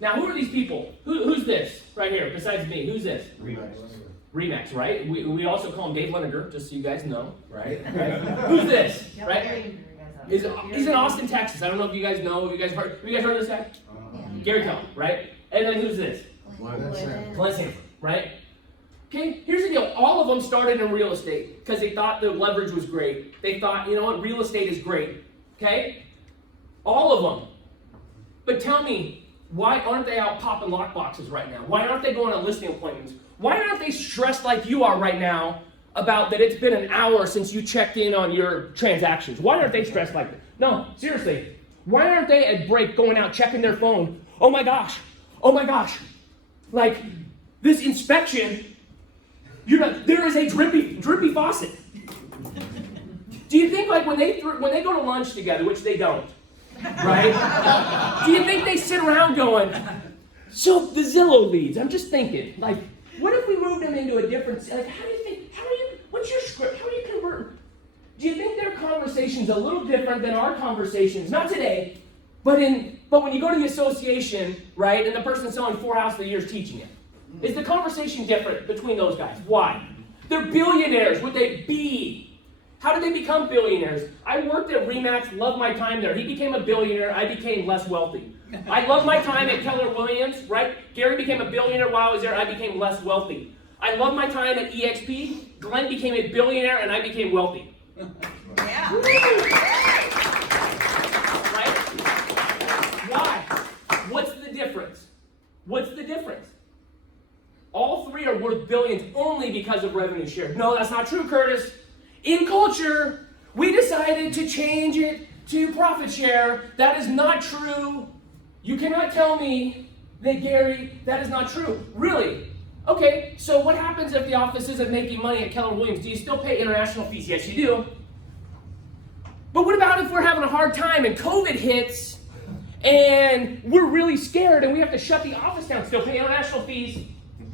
Now, who are these people? Who's this right here besides me? Who's this? Remax, right? We also call him Dave Lineker, just so you guys know, right? Who's this, right? He's in Austin, Texas. I don't know if you guys know. Have you guys heard this guy? Gary Cohn, right? And then who's this? Glenn Sanford, right? Okay, here's the deal. All of them started in real estate because they thought the leverage was great. They thought, you know what, real estate is great. Okay? All of them. But tell me, why aren't they out popping lockboxes right now? Why aren't they going on listing appointments? Why aren't they stressed like you are right now about that it's been an hour since you checked in on your transactions? Why aren't they stressed like that? No, seriously. Why aren't they at break going out checking their phone? Oh my gosh. Like, this inspection, there is a drippy faucet. Do you think like when they go to lunch together, which they don't, right? Do you think they sit around going, so the Zillow leads, I'm just thinking, like, what if we moved them into a different, like, what's your script? How are you converting? Do you think their conversation's a little different than our conversations? Not today, but when you go to the association, right, and the person selling 4 houses a year is teaching it. Is the conversation different between those guys? Why? They're billionaires. Would they be? How did they become billionaires? I worked at Remax, loved my time there. He became a billionaire. I became less wealthy. I loved my time at Keller Williams, right? Gary became a billionaire while I was there. I became less wealthy. I loved my time at EXP. Glenn became a billionaire, and I became wealthy. Yeah. Right? Why? What's the difference? What's the difference? All three are worth billions only because of revenue share. No, that's not true, Curtis. In culture, we decided to change it to profit share. That is not true. You cannot tell me that, Gary, that is not true. Really? Okay, so what happens if the office isn't making money at Keller Williams? Do you still pay international fees? Yes, you do. But what about if we're having a hard time and COVID hits and we're really scared and we have to shut the office down, still pay international fees?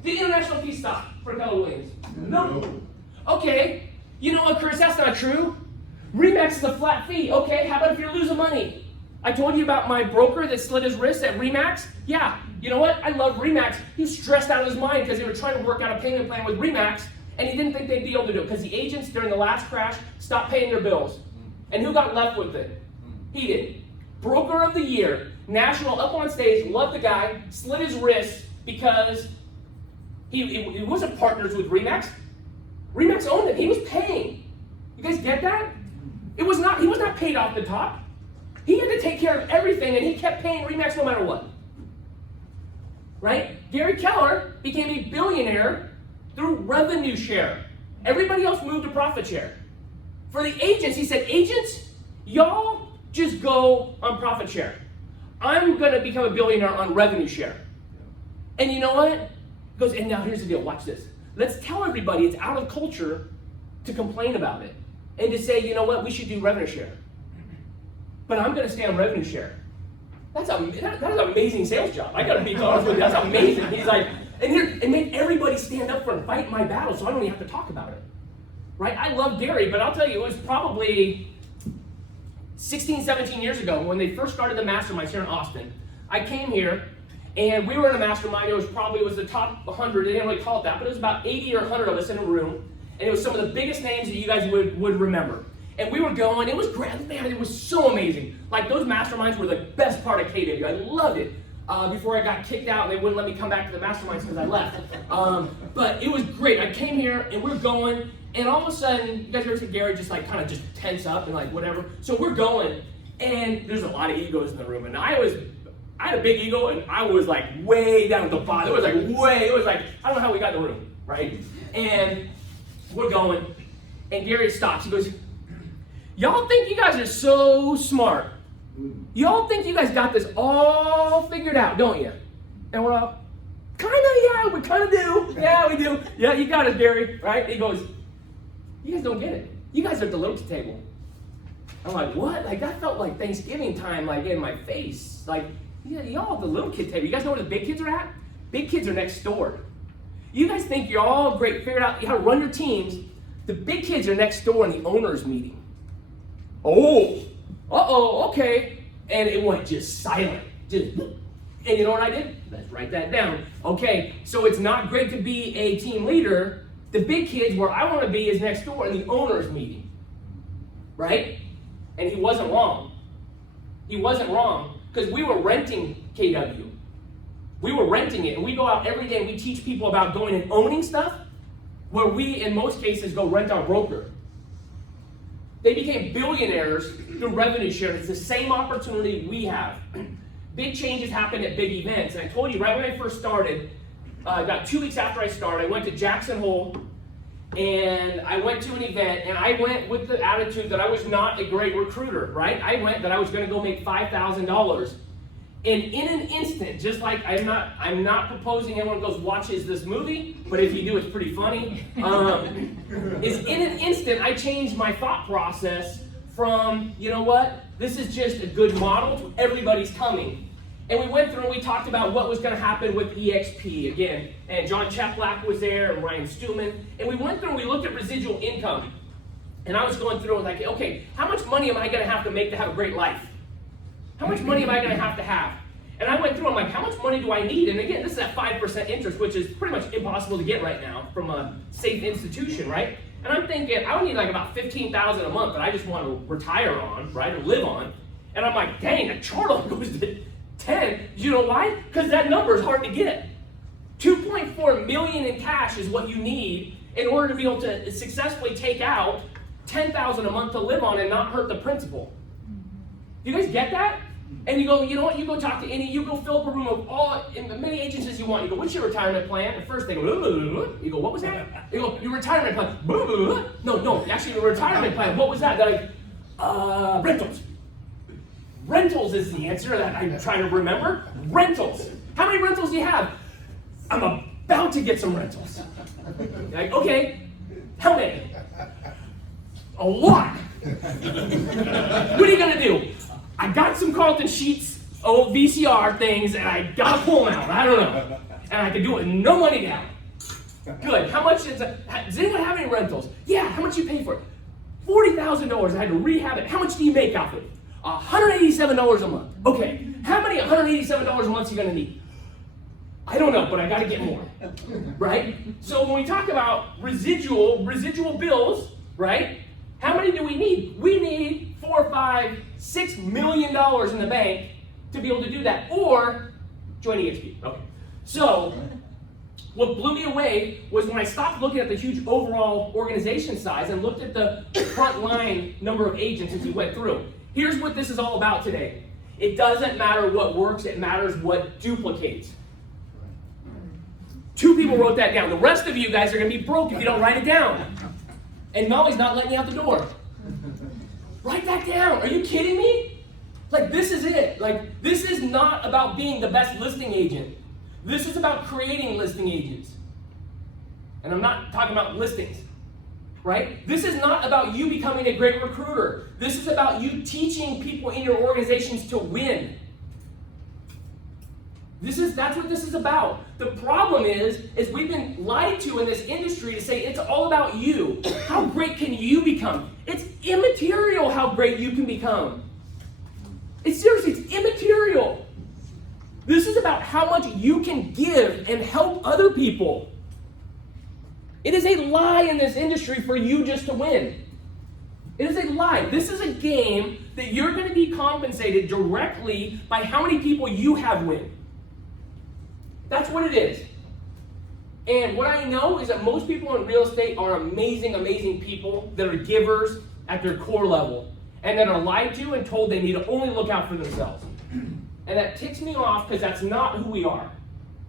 The international fees stop for Knolly Williams. No. Okay, you know what, Chris, that's not true. RE/MAX is a flat fee. Okay, how about if you're losing money? I told you about my broker that slit his wrist at RE/MAX. Yeah, you know what? I love RE/MAX. He was stressed out of his mind because they were trying to work out a payment plan with RE/MAX, and he didn't think they'd be able to do it because the agents during the last crash stopped paying their bills. And who got left with it? He did. Broker of the year, national, up on stage, loved the guy, slit his wrist because he wasn't partners with RE/MAX. RE/MAX owned it. He was paying. You guys get that? He was not paid off the top. He had to take care of everything, and he kept paying RE/MAX no matter what. Right? Gary Keller became a billionaire through revenue share. Everybody else moved to profit share. For the agents, he said, agents, y'all just go on profit share. I'm going to become a billionaire on revenue share. And you know what? He goes, and now here's the deal. Watch this. Let's tell everybody it's out of culture to complain about it and to say, you know what, we should do revenue share. But I'm going to stay on revenue share. That is an amazing sales job. I got to be honest with you. That's amazing. He's like, and make everybody stand up for and fight my battle so I don't even have to talk about it. Right? I love Gary, but I'll tell you, it was probably 16, 17 years ago when they first started the masterminds here in Austin. I came here, and we were in a mastermind. It was the top 100. They didn't really call it that, but it was about 80 or 100 of us in a room, and it was some of the biggest names that you guys would remember. And we were going, it was great, man, it was so amazing. Like, those masterminds were the best part of KW. I loved it. Before I got kicked out, and they wouldn't let me come back to the masterminds because I left. But it was great. I came here, and we're going, and all of a sudden, you guys ever see Gary just like kind of just tense up and like whatever? So we're going, and there's a lot of egos in the room. And I had a big ego, and I was like way down at the bottom. It was like, I don't know how we got in the room, right? And we're going, and Gary stops. He goes, y'all think you guys are so smart. Y'all think you guys got this all figured out, don't you? And we're all, yeah, we kind of do. Yeah, we do. Yeah, you got it, Gary, right? He goes, you guys don't get it. You guys are at the little kid table. I'm like, what? Like, that felt like Thanksgiving time, like, in my face. Like, yeah, y'all at the little kid table. You guys know where the big kids are at? Big kids are next door. You guys think you're all great, figured out how to run your teams. The big kids are next door in the owners' meeting. Oh, okay. And it went just silent. And you know what I did? Let's write that down. Okay, so it's not great to be a team leader. The big kids, where I want to be, is next door in the owners' meeting. Right? And he wasn't wrong. He wasn't wrong, because we were renting KW. We were renting it, and we go out every day and we teach people about going and owning stuff, where we, in most cases, go rent our broker. They became billionaires through revenue share. It's the same opportunity we have. Big changes happen at big events. And I told you right when I first started, about 2 weeks after I started, I went to Jackson Hole, and I went to an event, and I went with the attitude that I was not a great recruiter, right? I went that I was going to go make $5,000. And in an instant, just like I'm not proposing everyone goes watches this movie, but if you do, it's pretty funny. Is in an instant, I changed my thought process from, you know what, this is just a good model to everybody's coming. And we went through and we talked about what was going to happen with EXP again. And John Cheplack was there and Ryan Stuhlman. And we went through and we looked at residual income. And I was going through and like, okay, how much money am I going to have to make to have a great life? How much money am I going to have? And I went through, I'm like, how much money do I need? And again, this is at 5% interest, which is pretty much impossible to get right now from a safe institution, right? And I'm thinking, I would need like about $15,000 a month that I just want to retire on, right, or live on. And I'm like, dang, a chart goes to 10. You know why? Because that number is hard to get. 2.4 million in cash is what you need in order to be able to successfully take out $10,000 a month to live on and not hurt the principal. You guys get that? And you go, you know what, you go talk to any, you go fill up a room of in many agencies you want. You go, what's your retirement plan? At first they go, you go, what was that? You go, your retirement plan. No, actually your retirement plan, what was that? They're like, rentals. Rentals is the answer that I'm trying to remember. Rentals. How many rentals do you have? I'm about to get some rentals. You're like, okay, how many? A lot. What are you gonna do? I got some Carlton Sheets, old VCR things, and I gotta pull them out. I don't know. And I can do it with no money down. Good. How much is it? Does anyone have any rentals? Yeah. How much you pay for it? $40,000. I had to rehab it. How much do you make off it? $187 a month. Okay. How many $187 a month are you gonna need? I don't know, but I gotta get more. Right? So when we talk about residual bills, right? How many do we need? We need $4, $5, $6 million in the bank to be able to do that, or join EXP. Okay. So what blew me away was when I stopped looking at the huge overall organization size and looked at the front line number of agents as we went through. Here's what this is all about today. It doesn't matter what works, it matters what duplicates. 2 people wrote that down. The rest of you guys are going to be broke if you don't write it down. And Molly's not letting you out the door. Write that down. Are you kidding me? Like, this is it. Like, this is not about being the best listing agent. This is about creating listing agents. And I'm not talking about listings, right? This is not about you becoming a great recruiter. This is about you teaching people in your organizations to win. That's what this is about. The problem is we've been lied to in this industry to say it's all about you. How great can you become? It's immaterial how great you can become. It's immaterial. This is about how much you can give and help other people. It is a lie in this industry for you just to win. It is a lie. This is a game that you're going to be compensated directly by how many people you have win. That's what it is. And what I know is that most people in real estate are amazing, amazing people that are givers at their core level and that are lied to and told they need to only look out for themselves. And that ticks me off because that's not who we are,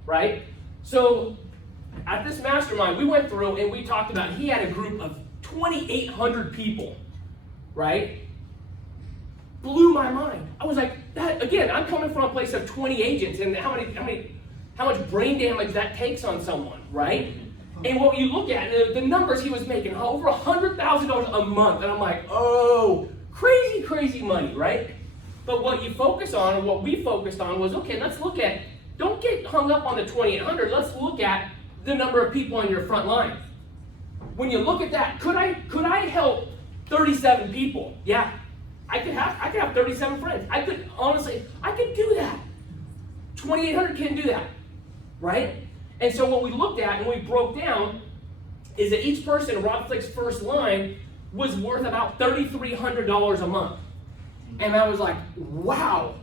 right? So at this mastermind, we went through and we talked about, he had a group of 2,800 people, right? Blew my mind. I was like, that again, I'm coming from a place of 20 agents, and how much brain damage that takes on someone, right? And what you look at, the numbers he was making, over $100,000 a month, and I'm like, oh, crazy, crazy money, right? But what you focus on, or what we focused on was, okay, let's look at, don't get hung up on the 2,800, let's look at the number of people on your front line. When you look at that, could I help 37 people? Yeah, I could have 37 friends. I could do that. 2,800 can do that, right? And so what we looked at and we broke down is that each person in Rob Flick's first line was worth about $3,300 a month. And I was like, wow.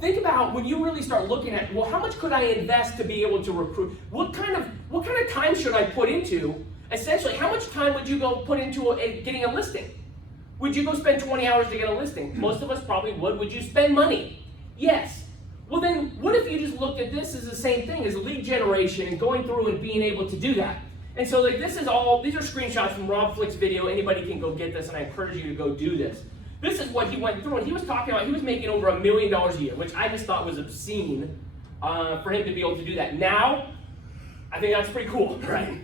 Think about when you really start looking at, well, how much could I invest to be able to recruit? What kind of time should I put into? Essentially, how much time would you go put into getting a listing? Would you go spend 20 hours to get a listing? Most of us probably would. Would you spend money? Yes. Well then, what if you just looked at this as the same thing as lead generation and going through and being able to do that? And so like these are screenshots from Rob Flick's video. Anybody can go get this, and I encourage you to go do this. This is what he went through, and he was talking about, he was making over $1 million a year, which I just thought was obscene for him to be able to do that. Now, I think that's pretty cool, right?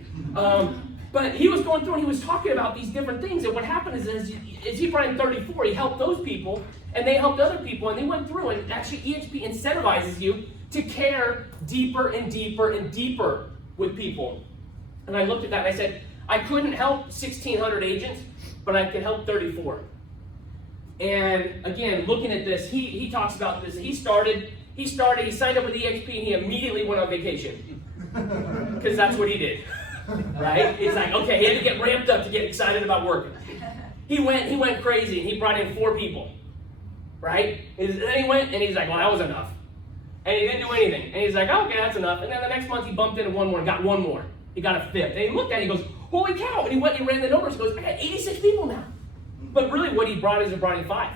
But he was going through and he was talking about these different things, and what happened is as he brought in 34, he helped those people, and they helped other people, and they went through, and actually EXP incentivizes you to care deeper and deeper and deeper with people. And I looked at that and I said, I couldn't help 1,600 agents, but I could help 34. And again, looking at this, he talks about this. He signed up with EXP, and he immediately went on vacation. Because that's what he did. Right? He's like, okay, he had to get ramped up to get excited about working. He went crazy, and he brought in 4 people. Right? And then he went, and he's like, well, that was enough. And he didn't do anything. And he's like, oh, okay, that's enough. And then the next month, he bumped into one more and got one more. He got a 5th. And he looked at it, he goes, holy cow. And he went and he ran the numbers. He goes, I got 86 people now. But really what he brought is he brought in 5.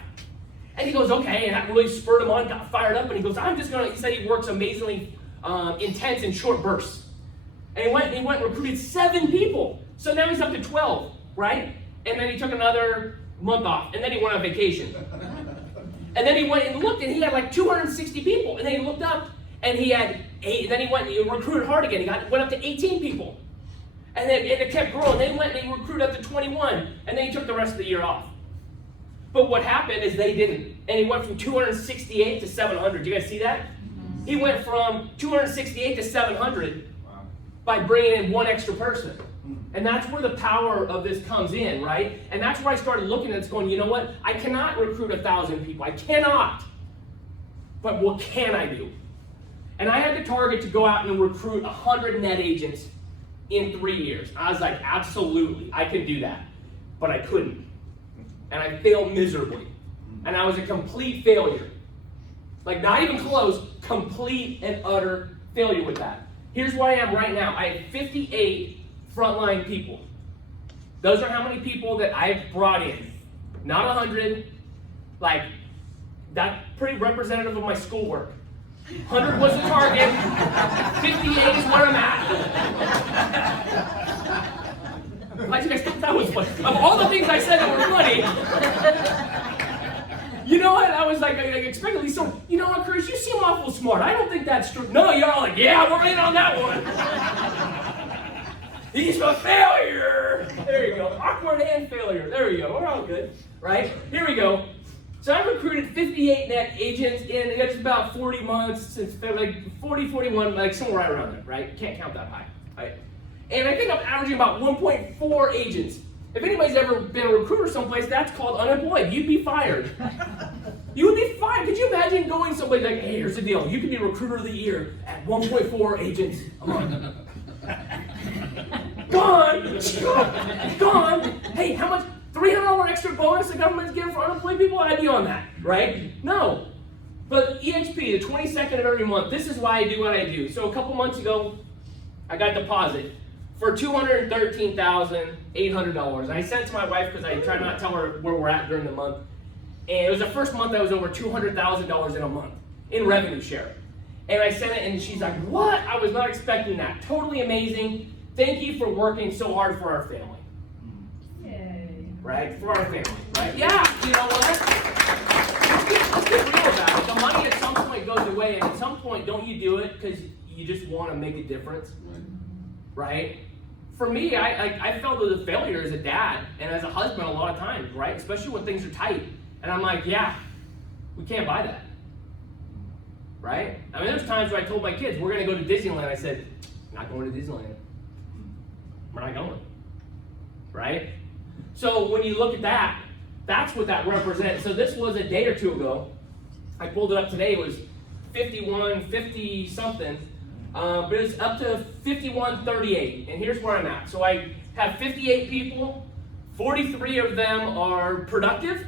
And he goes, okay, and that really spurred him on, got fired up, and he goes, he said he works amazingly intense in short bursts. And he went and recruited 7 people. So now he's up to 12, right? And then he took another month off, and then he went on vacation. And then he went and looked, and he had like 260 people. And then he looked up, and he had 8, and then he went and he recruited hard again. He went up to 18 people. And then it kept growing. Then he went and he recruited up to 21, and then he took the rest of the year off. But what happened is they didn't. And he went from 268 to 700. Do you guys see that? He went from 268 to 700 by bringing in one extra person. And that's where the power of this comes in, right? And that's where I started looking at this going, you know what? I cannot recruit 1,000 people. I cannot. But what can I do? And I had the target to go out and recruit 100 net agents in 3 years. I was like, absolutely, I can do that. But I couldn't. And I failed miserably. And I was a complete failure. Like, not even close, complete and utter failure with that. Here's where I am right now. I have 58 frontline people. Those are how many people that I've brought in. Not 100. Like, that's pretty representative of my schoolwork. 100 was the target. 58 is where I'm at. Like, you guys thought that was funny. Of all the things I said that were funny, you know what? I was like, I expected at least some, you know what, Chris, you seem awful smart. I don't think that's true. No, you're all like, yeah, we're in on that one. He's a failure. There you go. Awkward and failure. There we go. We're all good, right? Here we go. So I've recruited 58 net agents in it's about 40 months since like 40, 41, like somewhere right around there, right? Can't count that high, right? And I think I'm averaging about 1.4 agents. If anybody's ever been a recruiter someplace, that's called unemployed. You'd be fired. You would be fired. Could you imagine going someplace like, hey, here's the deal. You can be recruiter of the year at 1.4 agents a month. Gone. Gone. Hey, how much? $300 extra bonus the government's giving for unemployed people? I'd be on that, right? No. But EXP, the 22nd of every month, this is why I do what I do. So a couple months ago, I got a deposit for $213,800. And I sent it to my wife because I try not to tell her where we're at during the month. And it was the first month that was over $200,000 in a month in revenue share. And I sent it and she's like, what? I was not expecting that. Totally amazing. Thank you for working so hard for our family. Right? For our family, right? Yeah, you know what? Let's get real about it. The money at some point goes away, and at some point, don't you do it because you just want to make a difference? Right? For me, I felt as a failure as a dad and as a husband a lot of times, right? Especially when things are tight. And I'm like, yeah, we can't buy that. Right? I mean, there's times where I told my kids, we're going to go to Disneyland. I said, not going to Disneyland. We're not going. Right? So when you look at that, that's what that represents. So this was a day or two ago. I pulled it up today. It was 51, 50 something. But it's up to 5138. And here's where I'm at. So I have 58 people. 43 of them are productive,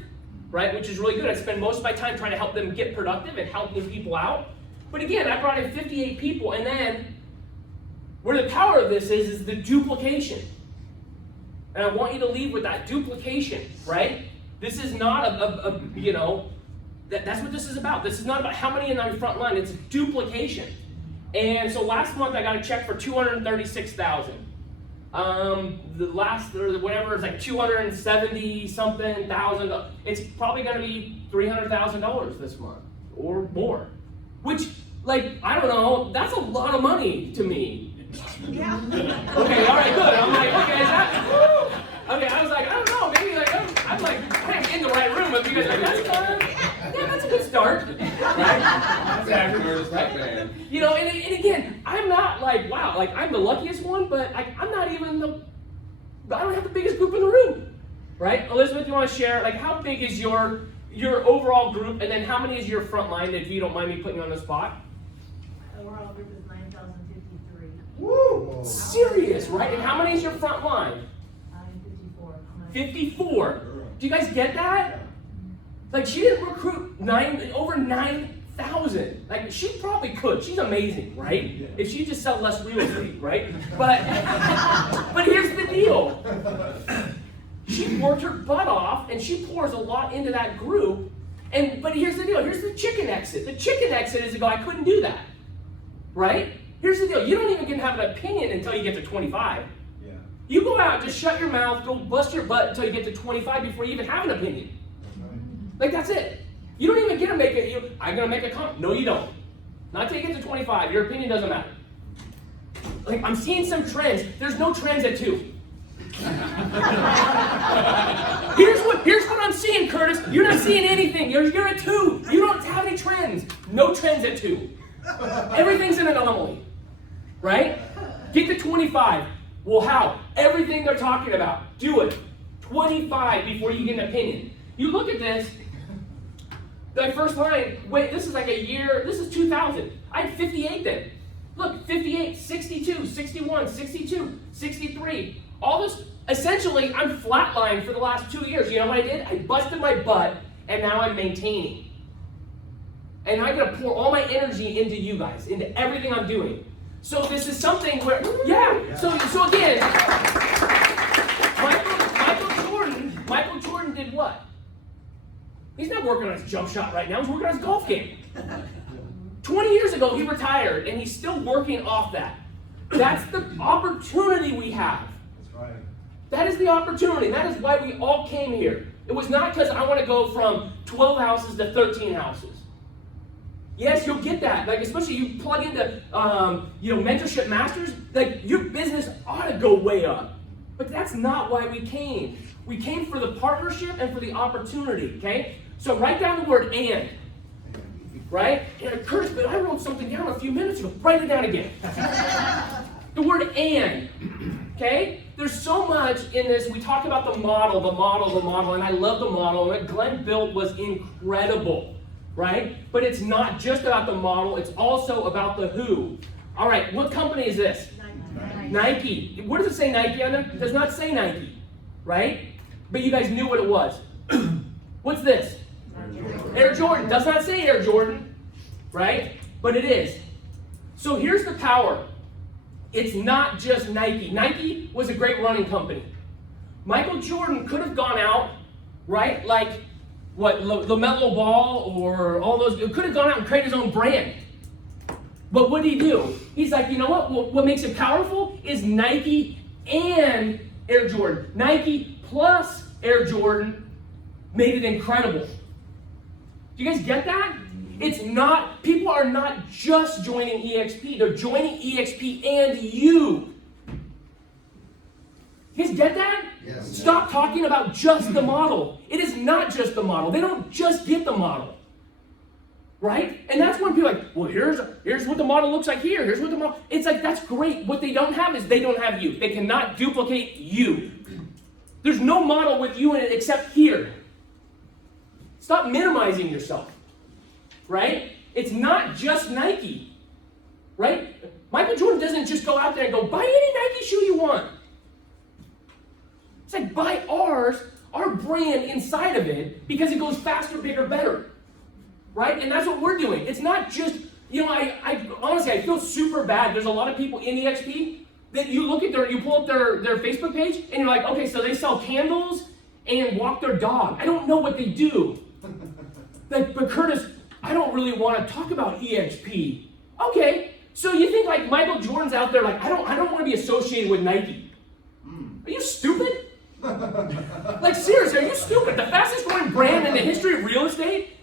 right? Which is really good. I spend most of my time trying to help them get productive and helping people out. But again, I brought in 58 people. And then where the power of this is the duplication. And I want you to leave with that duplication, right? This is not you know, that's what this is about. This is not about how many in our front line, it's duplication. And so last month I got a check for $236,000. The last, or whatever, is like 270 something thousand. It's probably gonna be $300,000 this month or more. Which, like, I don't know, that's a lot of money to me. Yeah. Okay, all right, good. I'm like, okay, is that, woo! Okay, I was like, I don't know, maybe like, I'm like, I'm in the right room, but you guys are like, yeah, that's a good start. Right? That's average, right? You know, and again, I'm not like, wow, like I'm the luckiest one, but I'm not even I don't have the biggest group in the room, right? Elizabeth, you want to share, like, how big is your overall group, and then how many is your front line, if you don't mind me putting you on the spot? Overall group is 9,053. Woo! Serious, right? And how many is your front line? 54. 54. Do you guys get that? Like, she didn't recruit over 9,000. Like, she probably could. She's amazing, right? Yeah. If she just sell less real estate, right? But here's the deal. She worked her butt off, and she pours a lot into that group. But here's the deal. Here's the chicken exit. The chicken exit is to go, I couldn't do that, right? Here's the deal. You don't even get to have an opinion until you get to 25. Yeah. You go out, just shut your mouth, go bust your butt until you get to 25 before you even have an opinion. Like, that's it. You don't even get to make it. I'm going to make a comment. No, you don't. Not until you get to 25. Your opinion doesn't matter. Like, I'm seeing some trends. There's no trends at 2. Here's what I'm seeing, Curtis. You're not seeing anything. You're at 2. You don't have any trends. No trends at 2. Everything's an anomaly, right? Get to 25. Well, how? Everything they're talking about. Do it. 25 before you get an opinion. You look at this. The first line, wait, this is like a year, this is 2000. I had 58 then. Look, 58, 62, 61, 62, 63. All this, essentially, I'm flatlined for the last 2 years. You know what I did? I busted my butt, and now I'm maintaining. And I'm going to pour all my energy into you guys, into everything I'm doing. So this is something where, yeah. So again, Michael Jordan did what? He's not working on his jump shot right now. He's working on his golf game. 20 years ago, he retired, and he's still working off that. That's the opportunity we have. That's right. That is the opportunity. That is why we all came here. It was not because I want to go from 12 houses to 13 houses. Yes, you'll get that. Like, especially you plug into, mentorship masters, like, your business ought to go way up. But that's not why we came. We came for the partnership and for the opportunity, okay? So write down the word and, right? And Curtis, but I wrote something down a few minutes ago. Write it down again. The word and, okay? There's so much in this. We talk about the model, and I love the model. What Glenn built was incredible, right? But it's not just about the model. It's also about the who. All right, what company is this? Nike. Where does it say Nike on there? It does not say Nike, right? But you guys knew what it was. What's this? Air Jordan. Does not say Air Jordan, right? But it is. So here's the power. It's not just Nike. Nike was a great running company. Michael Jordan could have gone out, right? Like, what, LaMelo Ball or all those, could have gone out and created his own brand. But what did he do? He's like, you know what? What makes it powerful is Nike and Air Jordan. Nike plus Air Jordan made it incredible. Do you guys get that? It's not, people are not just joining EXP, they're joining EXP and you. You guys get that? Yes. Stop talking about just the model. It is not just the model. They don't just get the model. Right? And that's when people are like, well, here's what the model looks like here. Here's what the model. It's like, that's great. What they don't have is they don't have you. They cannot duplicate you. There's no model with you in it except here. Stop minimizing yourself. Right? It's not just Nike. Right? Michael Jordan doesn't just go out there and go, buy any Nike shoe you want. It's like, buy ours, our brand inside of it, because it goes faster, bigger, better. Right? And that's what we're doing. It's not just, I honestly, I feel super bad. There's a lot of people in EXP that you look at you pull up their Facebook page, and you're like, okay, so they sell candles and walk their dog. I don't know what they do. But Curtis, I don't really want to talk about EXP. Okay, so you think like Michael Jordan's out there like, I don't want to be associated with Nike. Are you stupid? Like, seriously, are you stupid? The fastest growing brand in the history of real estate?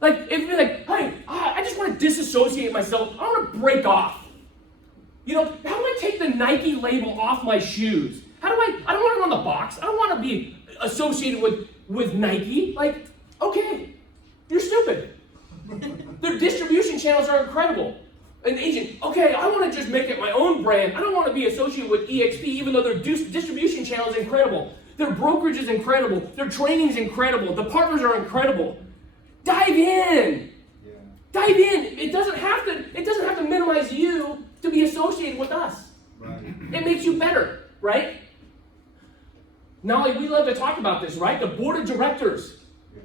Like, if you're like, hey, I just want to disassociate myself. I want to break off. How do I take the Nike label off my shoes? I don't want it on the box. I don't want to be associated with Nike. Like, okay, you're stupid. Their distribution channels are incredible. An agent, okay, I want to just make it my own brand. I don't want to be associated with EXP, even though their distribution channel is incredible. Their brokerage is incredible. Their training is incredible. The partners are incredible. Dive in. Yeah. Dive in. It doesn't have to minimize you to be associated with us. Right. It makes you better, right? Knolly, we love to talk about this, right? The board of directors. Yeah.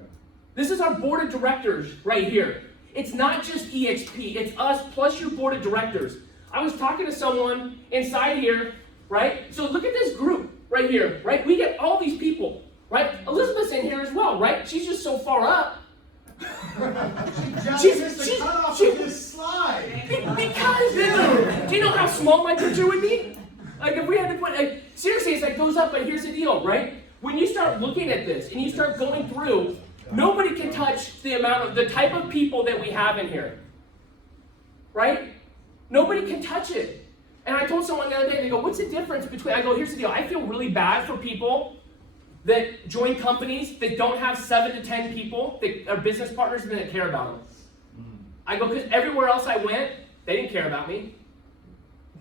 This is our board of directors right here. It's not just EXP. It's us plus your board of directors. I was talking to someone inside here, right? So look at this group right here, right? We get all these people, right? Elizabeth's in here as well, right? She's just so far up. She missed the cutoff of this slide. Because, do you know how small my picture would be? Like if we had to put, seriously, it's like goes up, but here's the deal, right? When you start looking at this and you start going through, nobody can touch the type of people that we have in here. Right? Nobody can touch it. And I told someone the other day, they go, what's the difference between, I go, here's the deal. I feel really bad for people that join companies that don't have 7 to 10 people that are business partners and that care about them. I go, because everywhere else I went, they didn't care about me.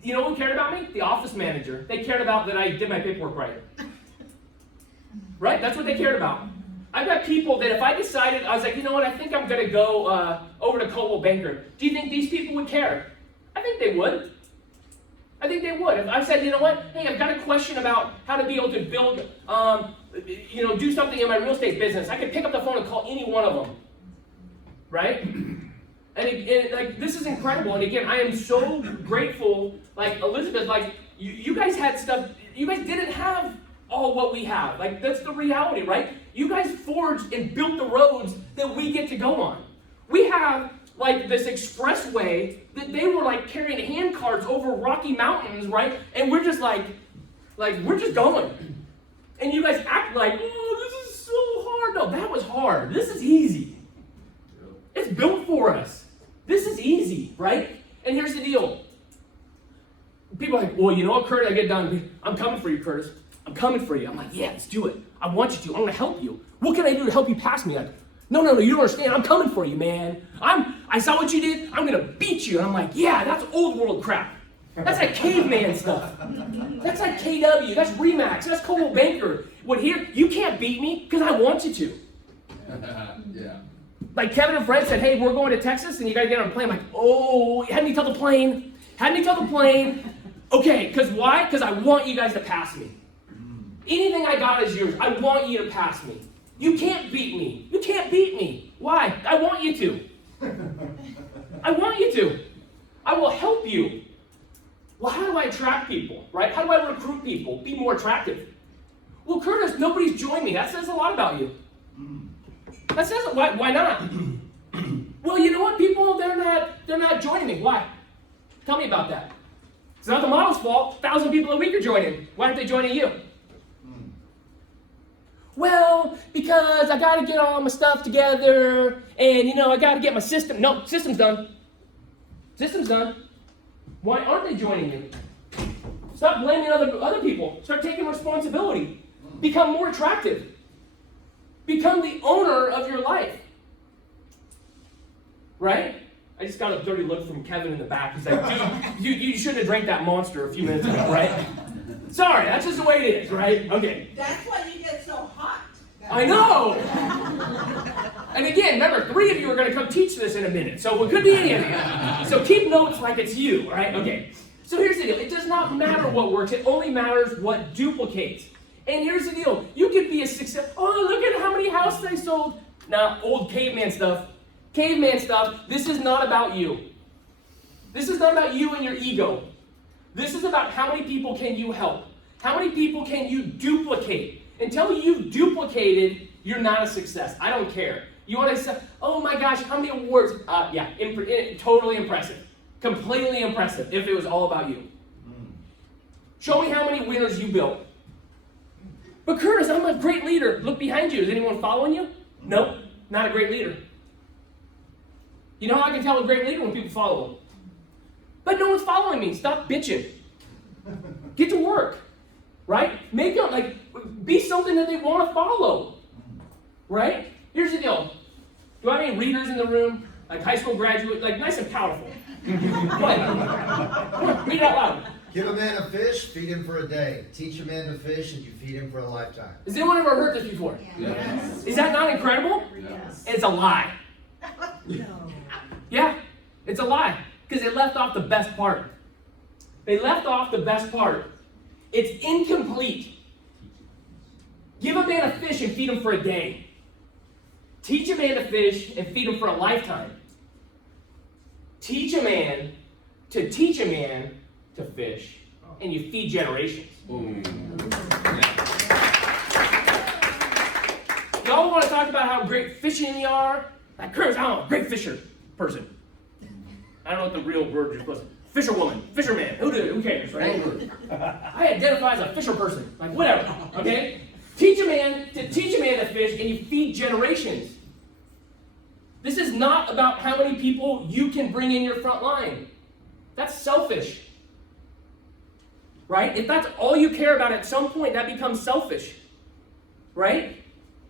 You know who cared about me? The office manager. They cared about that I did my paperwork right. Right? That's what they cared about. I've got people that if I decided, I was like, you know what, I think I'm going to go over to Coldwell Banker. Do you think these people would care? I think they would. I think they would. If I said, you know what, hey, I've got a question about how to be able to build, do something in my real estate business, I could pick up the phone and call any one of them. Right? And like, this is incredible. And again, I am so grateful. Like, Elizabeth, like, you guys had stuff, you guys didn't have all what we have. Like, that's the reality, right? You guys forged and built the roads that we get to go on. We have, like, this expressway that they were, like, carrying hand carts over Rocky Mountains, right? And we're just like we're just going. And you guys act like, oh, this is so hard. No, that was hard. This is easy. It's built for us. This is easy, right? And here's the deal. People are like, well, you know what, Curtis, I get done. I'm coming for you, Curtis. I'm coming for you. I'm like, yeah, let's do it. I want you to. I'm going to help you. What can I do to help you pass me? Like, no, you don't understand. I'm coming for you, man. I saw what you did. I'm going to beat you. And I'm like, yeah, that's old world crap. That's like caveman stuff. That's like KW. That's Remax. That's Coldwell Banker. Here, you can't beat me because I want you to. Yeah. Like Kevin and Fred said, hey, we're going to Texas and you got to get on a plane. I'm like, oh, had me tell the plane. Okay, because why? Because I want you guys to pass me. Anything I got is yours. I want you to pass me. You can't beat me. You can't beat me. Why? I want you to. I want you to. I will help you. Well, how do I attract people, right? How do I recruit people? Be more attractive. Well, Curtis, nobody's joined me. That says a lot about you. That says, why not? Well, you know what, people, they're not joining me. Why? Tell me about that. It's not the model's fault. 1,000 people a week are joining. Why aren't they joining you? Well, because I got to get all my stuff together, and, I got to get my system. No, system's done. System's done. Why aren't they joining you? Stop blaming other people. Start taking responsibility. Become more attractive. Become the owner of your life. Right? I just got a dirty look from Kevin in the back. He's like, dude, you shouldn't have drank that Monster a few minutes ago, right? Sorry, that's just the way it is, right? Okay. That's why you get so hot. I know! And again, remember, 3 of you are going to come teach this in a minute, so it could be any of you. So keep notes like it's you, right? Okay. So here's the deal. It does not matter what works. It only matters what duplicates. And here's the deal. You could be a success. Oh, look at how many houses I sold. Now, old caveman stuff. This is not about you. This is not about you and your ego. This is about how many people can you help? How many people can you duplicate? Until you've duplicated, you're not a success. I don't care. You want to say, oh my gosh, how many awards? Totally impressive. Completely impressive if it was all about you. Show me how many winners you built. But Curtis, I'm a great leader. Look behind you. Is anyone following you? Nope, not a great leader. You know how I can tell a great leader? When people follow him. But no one's following me. Stop bitching. Get to work. Right? Make them, be something that they want to follow. Right? Here's the deal. Do I have any readers in the room? Like high school graduate, nice and powerful. Come on, read it out loud. Give a man a fish, feed him for a day. Teach a man to fish, and you feed him for a lifetime. Has anyone ever heard this before? Yes. Is that not incredible? Yes. It's a lie. No. Yeah, it's a lie. Because they left off the best part. They left off the best part. It's incomplete. Give a man a fish and feed him for a day. Teach a man to fish and feed him for a lifetime. Teach a man to teach a man to fish, and you feed generations. Y'all want to talk about how great fishing you are? Like, Curtis, I'm a great fisher person. I don't know what the real word you're supposed to. Fisherwoman, fisherman, who cares, right? I identify as a fisher person, whatever, okay? Teach a man to fish, and you feed generations. This is not about how many people you can bring in your front line. That's selfish. right? If that's all you care about, at some point that becomes selfish, right?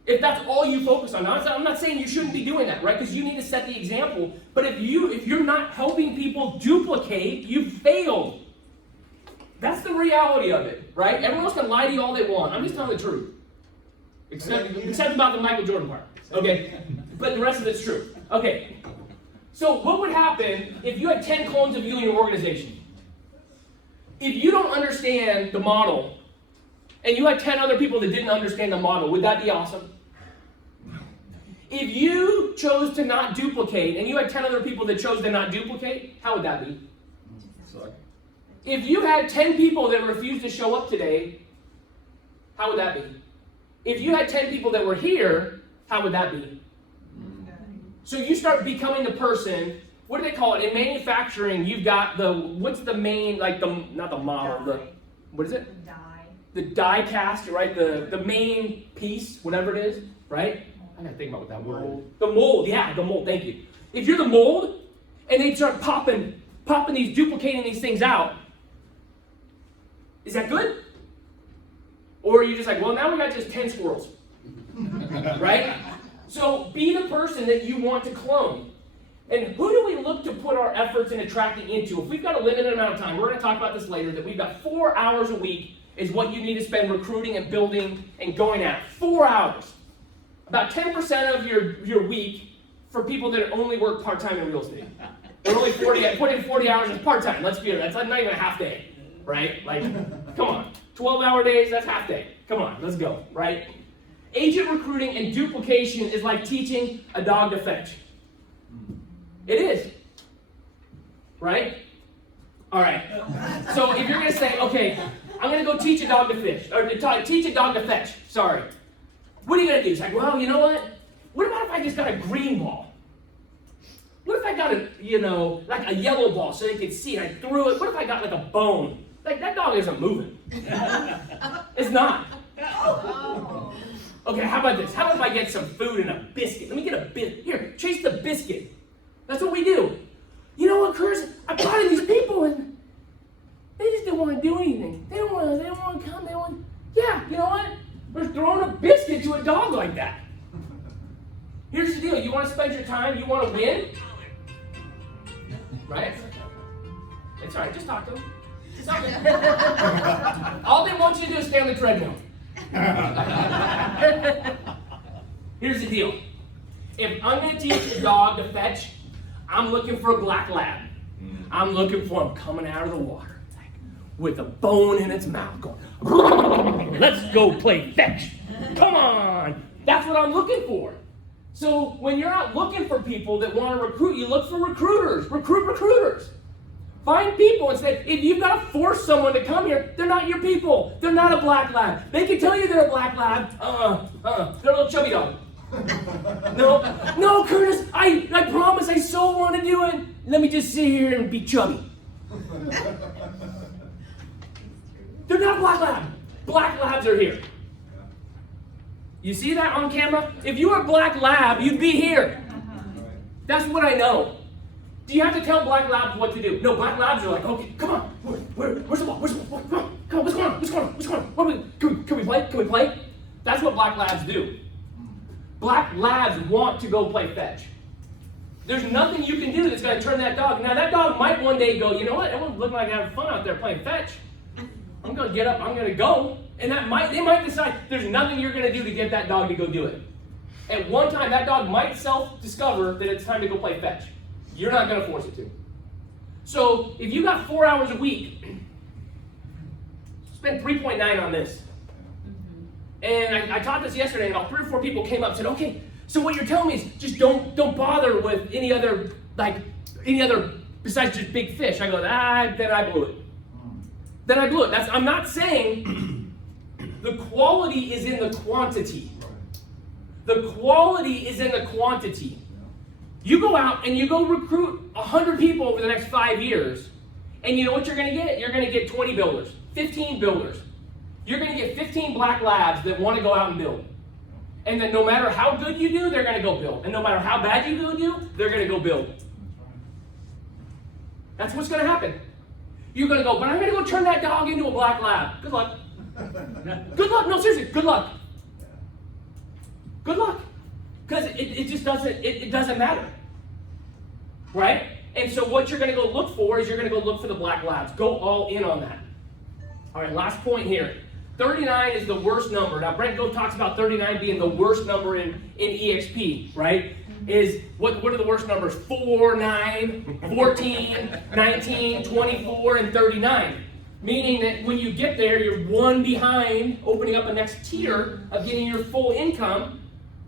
If that's all you focus on. Now, I'm not saying you shouldn't be doing that, right? Because you need to set the example. But if you're not helping people duplicate, you've failed. That's the reality of it, right? Everyone else can lie to you all they want. I'm just telling the truth. Except about the Michael Jordan part, okay? But the rest of it's true. Okay, so what would happen if you had 10 clones of you in your organization? If you don't understand the model, and you had 10 other people that didn't understand the model, would that be awesome? If you chose to not duplicate, and you had 10 other people that chose to not duplicate, how would that be? If you had 10 people that refused to show up today, how would that be? If you had 10 people that were here, how would that be? So you start becoming the person, what do they call it? In manufacturing, you've got what's the main, not the model, what is it? The die. The die cast, right? The main piece, whatever it is, right? I gotta think about what that word is. The mold, yeah, the mold, thank you. If you're the mold, and they start popping duplicating these things out, is that good? Or are you just like, well, now we got just 10 squirrels, right? So be the person that you want to clone. And who do we look to put our efforts in attracting into? If we've got a limited amount of time, we're going to talk about this later, that we've got 4 hours a week is what you need to spend recruiting and building and going at. 4 hours. About 10% of your week for people that only work part-time in real estate. They're only 40, put in 40 hours as part-time. Let's be honest, that's not even a half day, right? Like, come on. 12-hour days, that's half day. Come on, let's go, right? Agent recruiting and duplication is like teaching a dog to fetch. It is. Right? All right. So if you're going to say, okay, I'm going to go teach a dog to fish, or teach a dog to fetch, sorry. What are you going to do? It's like, well, you know what? What about if I just got a green ball? What if I got like a yellow ball so they could see and I threw it? What if I got like a bone? Like, that dog isn't moving. It's not. Okay, how about this? How about if I get some food and a biscuit? Let me get a biscuit. Here, chase the biscuit. That's what we do. You know what, Curtis? I brought in these people and they just didn't want to do anything. They don't want to come. Yeah, you know what? We're throwing a biscuit to a dog like that. Here's the deal. You want to spend your time, you want to win? Right? It's all right, just talk to them. All they want you to do is stay on the treadmill. Here's the deal. If I'm going to teach a dog to fetch, I'm looking for a black lab. I'm looking for him coming out of the water with a bone in its mouth going, let's go play fetch. Come on. That's what I'm looking for. So when you're out looking for people that want to recruit, you look for recruiters. Recruit recruiters. Find people and say, if you've got to force someone to come here, they're not your people. They're not a black lab. They can tell you they're a black lab. They're a little chubby dog. No, Curtis, I promise I so want to do it. Let me just sit here and be chubby. They're not black lab. Black labs are here. You see that on camera? If you were a black lab, you'd be here. That's what I know. Do you have to tell black labs what to do? No, black labs are like, okay, come on. Where's the ball? Where's the ball? Come on, what's going on? Can we play? Can we play? That's what black labs do. Black labs want to go play fetch. There's nothing you can do that's going to turn that dog. Now, that dog might one day go, you know what? Everyone's looking like having fun out there playing fetch. I'm going to get up. I'm going to go. And they might decide there's nothing you're going to do to get that dog to go do it. At one time, that dog might self-discover that it's time to go play fetch. You're not going to force it to. So if you got 4 hours a week, spend 3.9 on this. And I taught this yesterday, and about 3 or 4 people came up and said, okay, so what you're telling me is just don't bother with any other besides just big fish. I go, then I blew it. I'm not saying the quality is in the quantity. The quality is in the quantity. You go out and you go recruit 100 people over the next 5 years, and you know what you're going to get? You're going to get 20 builders, 15 builders. You're going to get 15 black labs that want to go out and build. And then no matter how good you do, they're going to go build. And no matter how bad you do, they're going to go build. That's what's going to happen. You're gonna go, but I'm gonna go turn that dog into a black lab. Good luck. Good luck. No, seriously, good luck. Good luck. Because it just doesn't, it doesn't matter. Right? And so what you're gonna go look for is you're gonna go look for the black labs. Go all in on that. All right, last point here. 39 is the worst number. Now, Brent Go talks about 39 being the worst number in EXP, right? Is what are the worst numbers? 4, 9, 14, 19, 24, and 39. Meaning that when you get there, you're one behind opening up a next tier of getting your full income,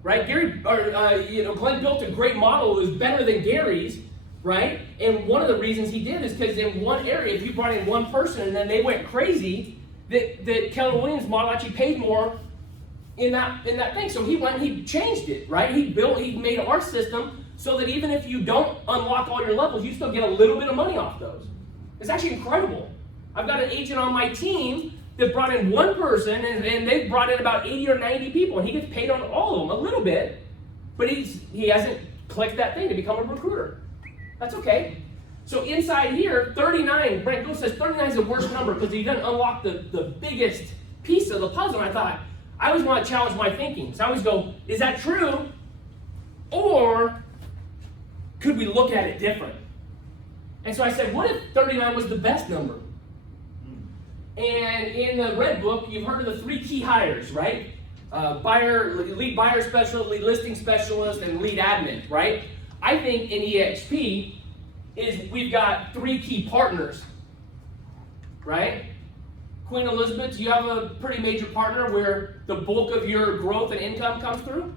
right? Glenn built a great model that was better than Gary's, right? And one of the reasons he did is because in one area, if you brought in one person and then they went crazy, that Knolly Williams model actually paid more in that thing. So he went and he changed it, right? He made our system so that even if you don't unlock all your levels, you still get a little bit of money off those. It's actually incredible. I've got an agent on my team that brought in one person and they've brought in about 80 or 90 people and he gets paid on all of them a little bit, but he hasn't clicked that thing to become a recruiter. That's okay. So inside here, 39, Brent Go says 39 is the worst number because he doesn't unlock the biggest piece of the puzzle. And I thought, I always want to challenge my thinking. So I always go, is that true? Or could we look at it different? And so I said, what if 39 was the best number? And in the Red Book, you've heard of the 3 key hires, right? Lead buyer specialist, lead listing specialist, and lead admin, right? I think in EXP is we've got 3 key partners, right? Queen Elizabeth, do you have a pretty major partner where the bulk of your growth and income comes through?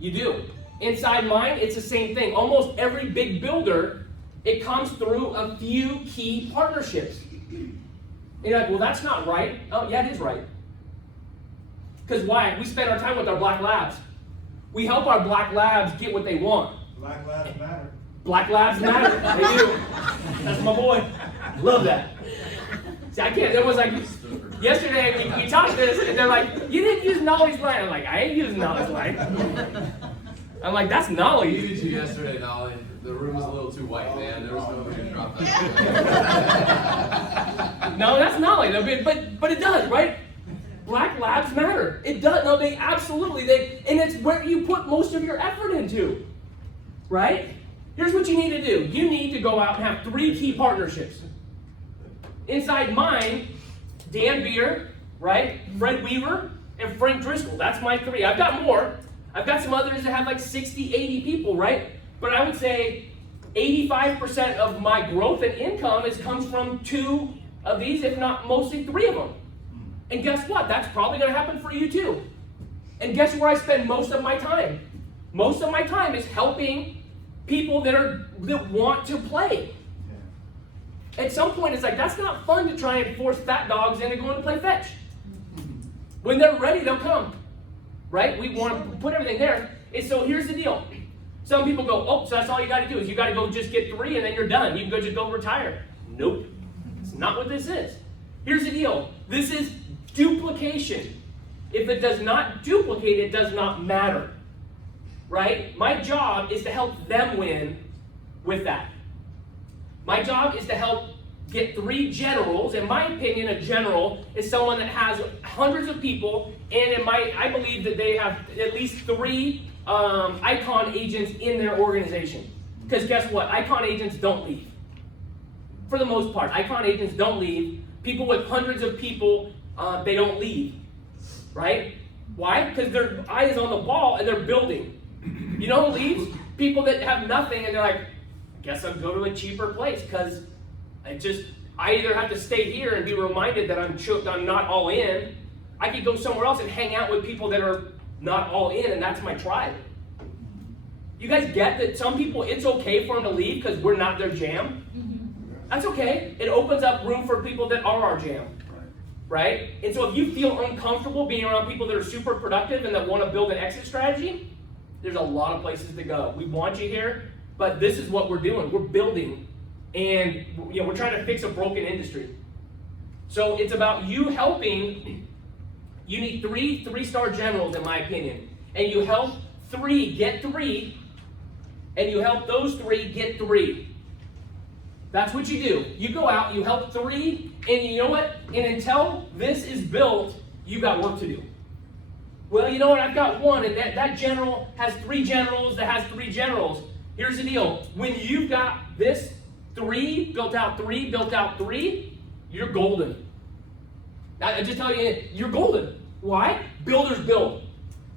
You do. Inside mine, it's the same thing. Almost every big builder, it comes through a few key partnerships. And you're like, well, that's not right. Oh, yeah, it is right. Because why? We spend our time with our black labs. We help our black labs get what they want. Black lives matter. Black labs matter. They do. That's my boy. Love that. See, I can't. There was like, yesterday we talked this, and they're like, you didn't use Knolly's line. I'm like, I ain't using Knolly's line. I'm like, that's We Knolly. needed you yesterday, Knolly. The room was a little too white, man. There was no way to drop that. No, that's Knolly. But it does, right? Black labs matter. It does. No, they absolutely, and it's where you put most of your effort into, right? Here's what you need to do. You need to go out and have 3 key partnerships. Inside mine, Dan Beer, right? Fred Weaver, and Frank Driscoll. That's my 3. I've got more. I've got some others that have like 60, 80 people, right? But I would say 85% of my growth and income comes from 2 of these, if not mostly 3 of them. And guess what? That's probably going to happen for you too. And guess where I spend most of my time? Most of my time is helping people that want to play. At some point, it's like, that's not fun to try and force fat dogs into going to play fetch. When they're ready, they'll come. Right? We want to put everything there. And so here's the deal. Some people go, oh, so that's all you got to do is you got to go just get 3 and then you're done. You can just go retire. Nope. It's not what this is. Here's the deal. This is duplication. If it does not duplicate, it does not matter. Right? My job is to help them win with that. My job is to help get 3 generals. In my opinion, a general is someone that has hundreds of people, and I believe that they have at least 3 icon agents in their organization. Because guess what? Icon agents don't leave. For the most part, icon agents don't leave. People with hundreds of people, they don't leave. Right? Why? Because their eye is on the ball and they're building. You know who leaves? People that have nothing and they're like, guess I'll go to a cheaper place because I either have to stay here and be reminded that I'm not all in. I could go somewhere else and hang out with people that are not all in, and that's my tribe. You guys get that some people, it's okay for them to leave because we're not their jam? That's okay. It opens up room for people that are our jam. Right? And so if you feel uncomfortable being around people that are super productive and that want to build an exit strategy, there's a lot of places to go. We want you here, but this is what we're doing. We're building, and we're trying to fix a broken industry. So it's about you helping. You need 3 3-star generals, in my opinion, and you help 3 get 3, and you help those 3 get 3. That's what you do. You go out, you help 3, and you know what? And until this is built, you got work to do. Well, you know what? I've got 1, and that general has 3 generals that has 3 generals. Here's the deal. When you've got this 3, built out 3, built out 3, you're golden. I just tell you, you're golden. Why? Builders build.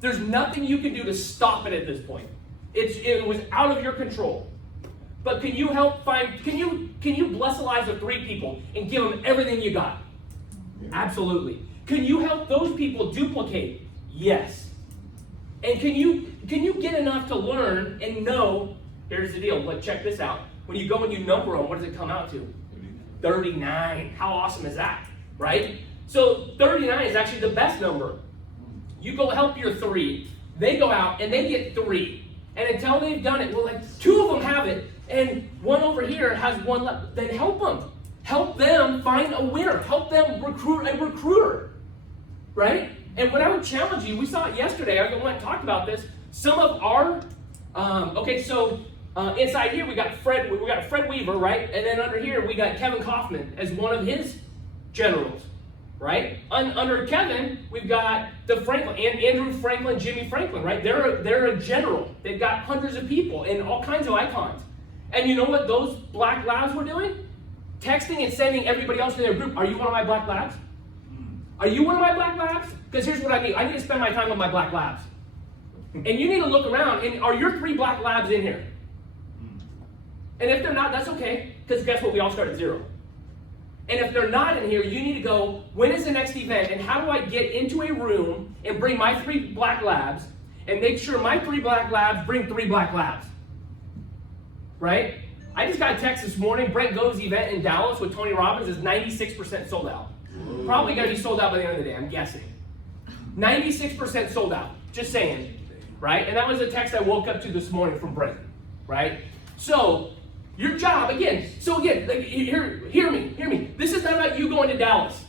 There's nothing you can do to stop it at this point. It was out of your control. But can you help find, can you bless the lives of 3 people and give them everything you got? Absolutely. Can you help those people duplicate? Yes. And can you get enough to learn and know, here's the deal, check this out. When you go and you number them, what does it come out to? 39. How awesome is that, right? So 39 is actually the best number. You go help your 3, they go out and they get 3. And until they've done it, well, 2 of them have it, and 1 over here has 1 left. Then help them. Help them find a winner. Help them recruit a recruiter, right? And what I would challenge you, we saw it yesterday, I went and talked about this. Some of our, inside here we got Fred Weaver, right? And then under here we got Kevin Kaufman as one of his generals, right? Under Kevin, we've got the Franklin, Andrew Franklin, Jimmy Franklin, right? They're a general. They've got hundreds of people and all kinds of icons. And you know what those black labs were doing? Texting and sending everybody else in their group, are you one of my black labs? Are you one of my black labs? Because here's what I need. I need to spend my time with my black labs. And you need to look around, and are your 3 black labs in here? And if they're not, that's okay, because guess what? We all start at 0. And if they're not in here, you need to go, when is the next event, and how do I get into a room and bring my 3 black labs, and make sure my 3 black labs bring 3 black labs? Right? I just got a text this morning, Brent Gove's event in Dallas with Tony Robbins is 96% sold out. Probably going to be sold out by the end of the day, I'm guessing. 96% sold out, just saying, right? And that was a text I woke up to this morning from Brent, right? So, your job, again, hear me. This is not about you going to Dallas.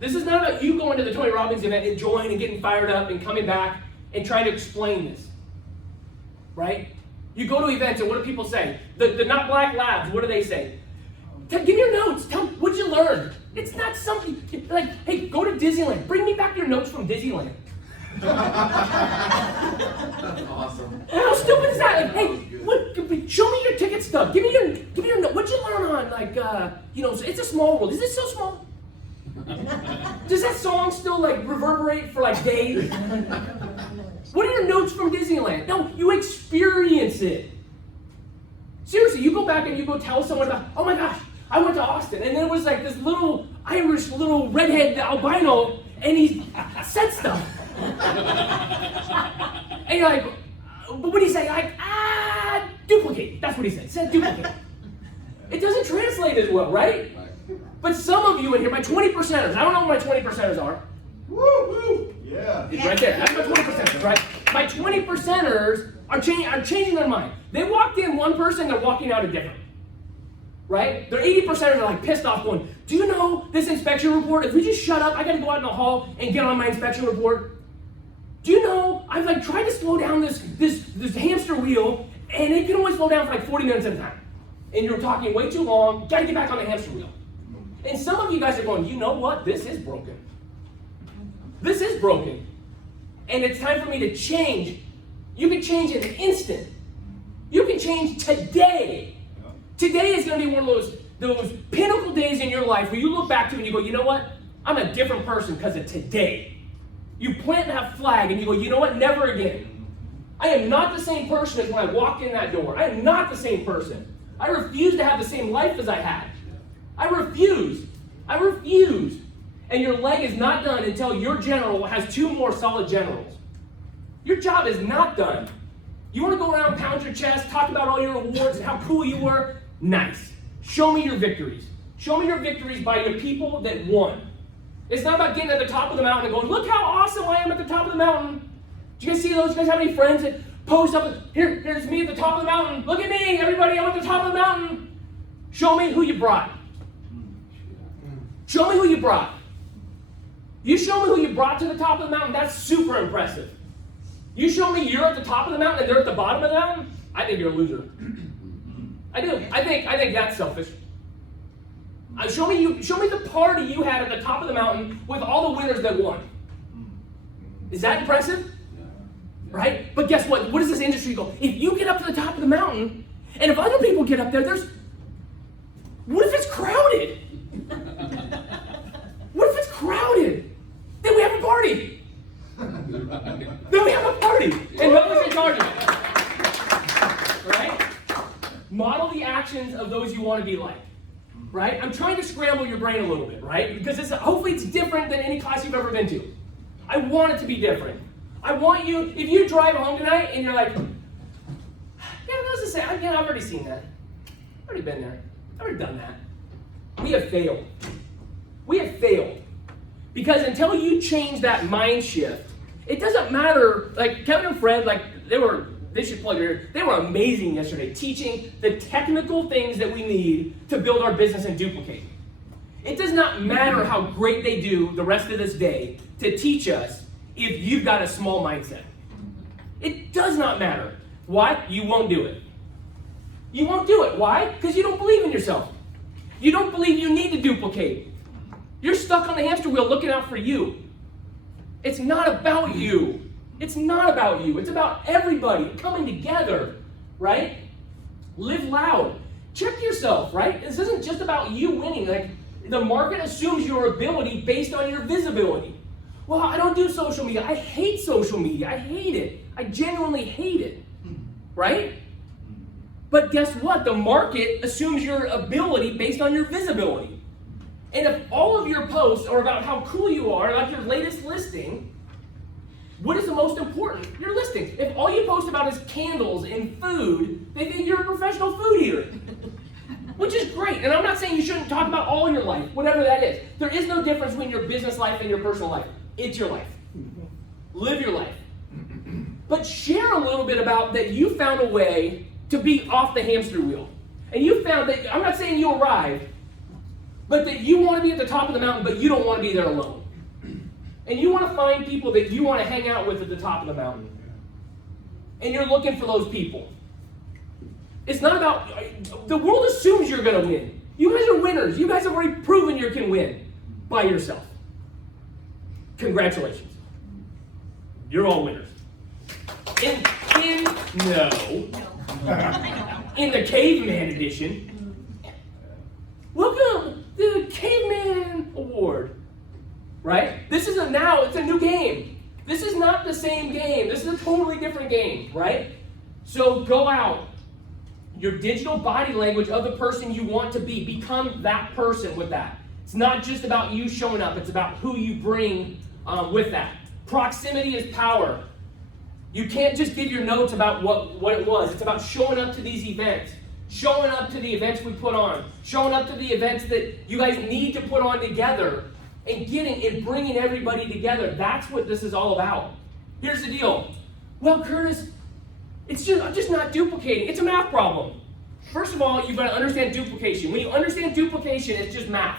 This is not about you going to the Tony Robbins event, enjoying and getting fired up and coming back and trying to explain this, right? You go to events and what do people say? The not black labs, what do they say? Give me your notes. Tell me, what'd you learn? It's not something like, hey, go to Disneyland. Bring me back your notes from Disneyland. That's awesome. How stupid is that? Like, hey, show me your ticket stub. Give me your note. What'd you learn on it's a small world. Is it so small? Does that song still reverberate for days? What are your notes from Disneyland? No, you experience it. Seriously, you go back and you go tell someone about, oh my gosh, I went to Austin, and there was this little Irish redhead albino, and he said stuff. And you're like, but what did he say? Duplicate. That's what he said. Said duplicate. It doesn't translate as well, right? But some of you in here, my 20%ers, I don't know what my 20%ers are. Woo, woo, yeah. It's right there. That's my 20%ers, right? My 20%ers are changing their mind. They walked in one person, they're walking out a different. Right? Their 80%ers are pissed off going, do you know this inspection report? If we just shut up, I gotta go out in the hall and get on my inspection report. Do you know, I've tried to slow down this hamster wheel, and it can only slow down for 40 minutes at a time. And you're talking way too long, gotta get back on the hamster wheel. And some of you guys are going, you know what? This is broken. This is broken. And it's time for me to change. You can change in an instant. You can change today. Today is going to be one of those pinnacle days in your life where you look back to and you go, you know what? I'm a different person because of today. You plant that flag and you go, you know what? Never again. I am not the same person as when I walked in that door. I am not the same person. I refuse to have the same life as I had. I refuse. I refuse. And your leg is not done until your general has 2 more solid generals. Your job is not done. You want to go around, pound your chest, talk about all your awards and how cool you were? Nice. Show me your victories. Show me your victories by your people that won. It's not about getting at the top of the mountain and going, look how awesome I am at the top of the mountain. Do you guys see those? You guys have any friends that post up, here's me at the top of the mountain. Look at me, everybody, I'm at the top of the mountain. Show me who you brought. Show me who you brought. You show me who you brought to the top of the mountain, that's super impressive. You show me you're at the top of the mountain and they're at the bottom of the mountain, I think you're a loser. I do. I think that's selfish. Show me the party you had at the top of the mountain with all the winners that won. Is that impressive? Right? But guess what? What does this industry go? If you get up to the top of the mountain, and if other people get up there, what if it's crowded? What if it's crowded? Then we have a party. Then we have a party. And who's in charge of it? Right? Model the actions of those you want to be like. Right? I'm trying to scramble your brain a little bit, right? Because hopefully it's different than any class you've ever been to. I want it to be different. I want you, if you drive home tonight and you're like, yeah, let's just say, I've already seen that. I've already been there. I've already done that. We have failed. We have failed. Because until you change that mind shift, it doesn't matter, like Kevin and Fred, they should plug here. They were amazing yesterday, teaching the technical things that we need to build our business and duplicate. It does not matter how great they do the rest of this day to teach us if you've got a small mindset. It does not matter. Why? You won't do it. You won't do it. Why? Because you don't believe in yourself. You don't believe you need to duplicate. You're stuck on the hamster wheel looking out for you. It's not about you. It's not about you. It's about everybody coming together, right? Live loud. Check yourself, right? This isn't just about you winning. Like, the market assumes your ability based on your visibility. Well, I don't do social media. I hate social media. I hate it. I genuinely hate it, right? But guess what? The market assumes your ability based on your visibility. And if all of your posts are about how cool you are, like your latest listing, what is the most important? Your listings. If all you post about is candles and food, they think you're a professional food eater. Which is great. And I'm not saying you shouldn't talk about all in your life, whatever that is. There is no difference between your business life and your personal life. It's your life. Live your life. But share a little bit about that you found a way to be off the hamster wheel. And you found that, I'm not saying you arrived, but that you want to be at the top of the mountain, but you don't want to be there alone. And you want to find people that you want to hang out with at the top of the mountain. And you're looking for those people. It's not about, the world assumes you're going to win. You guys are winners. You guys have already proven you can win by yourself. Congratulations. You're all winners. In the caveman edition, welcome to the Caveman Award. Right? It's a new game. This is not the same game. This is a totally different game, right? So go out. Your digital body language of the person you want to be. Become that person with that. It's not just about you showing up. It's about who you bring with that. Proximity is power. You can't just give your notes about what it was. It's about showing up to these events. Showing up to the events we put on. Showing up to the events that you guys need to put on together. And bringing everybody together. That's what this is all about. Here's the deal. Well, Curtis, I'm just not duplicating. It's a math problem. First of all, you've got to understand duplication. When you understand duplication, it's just math.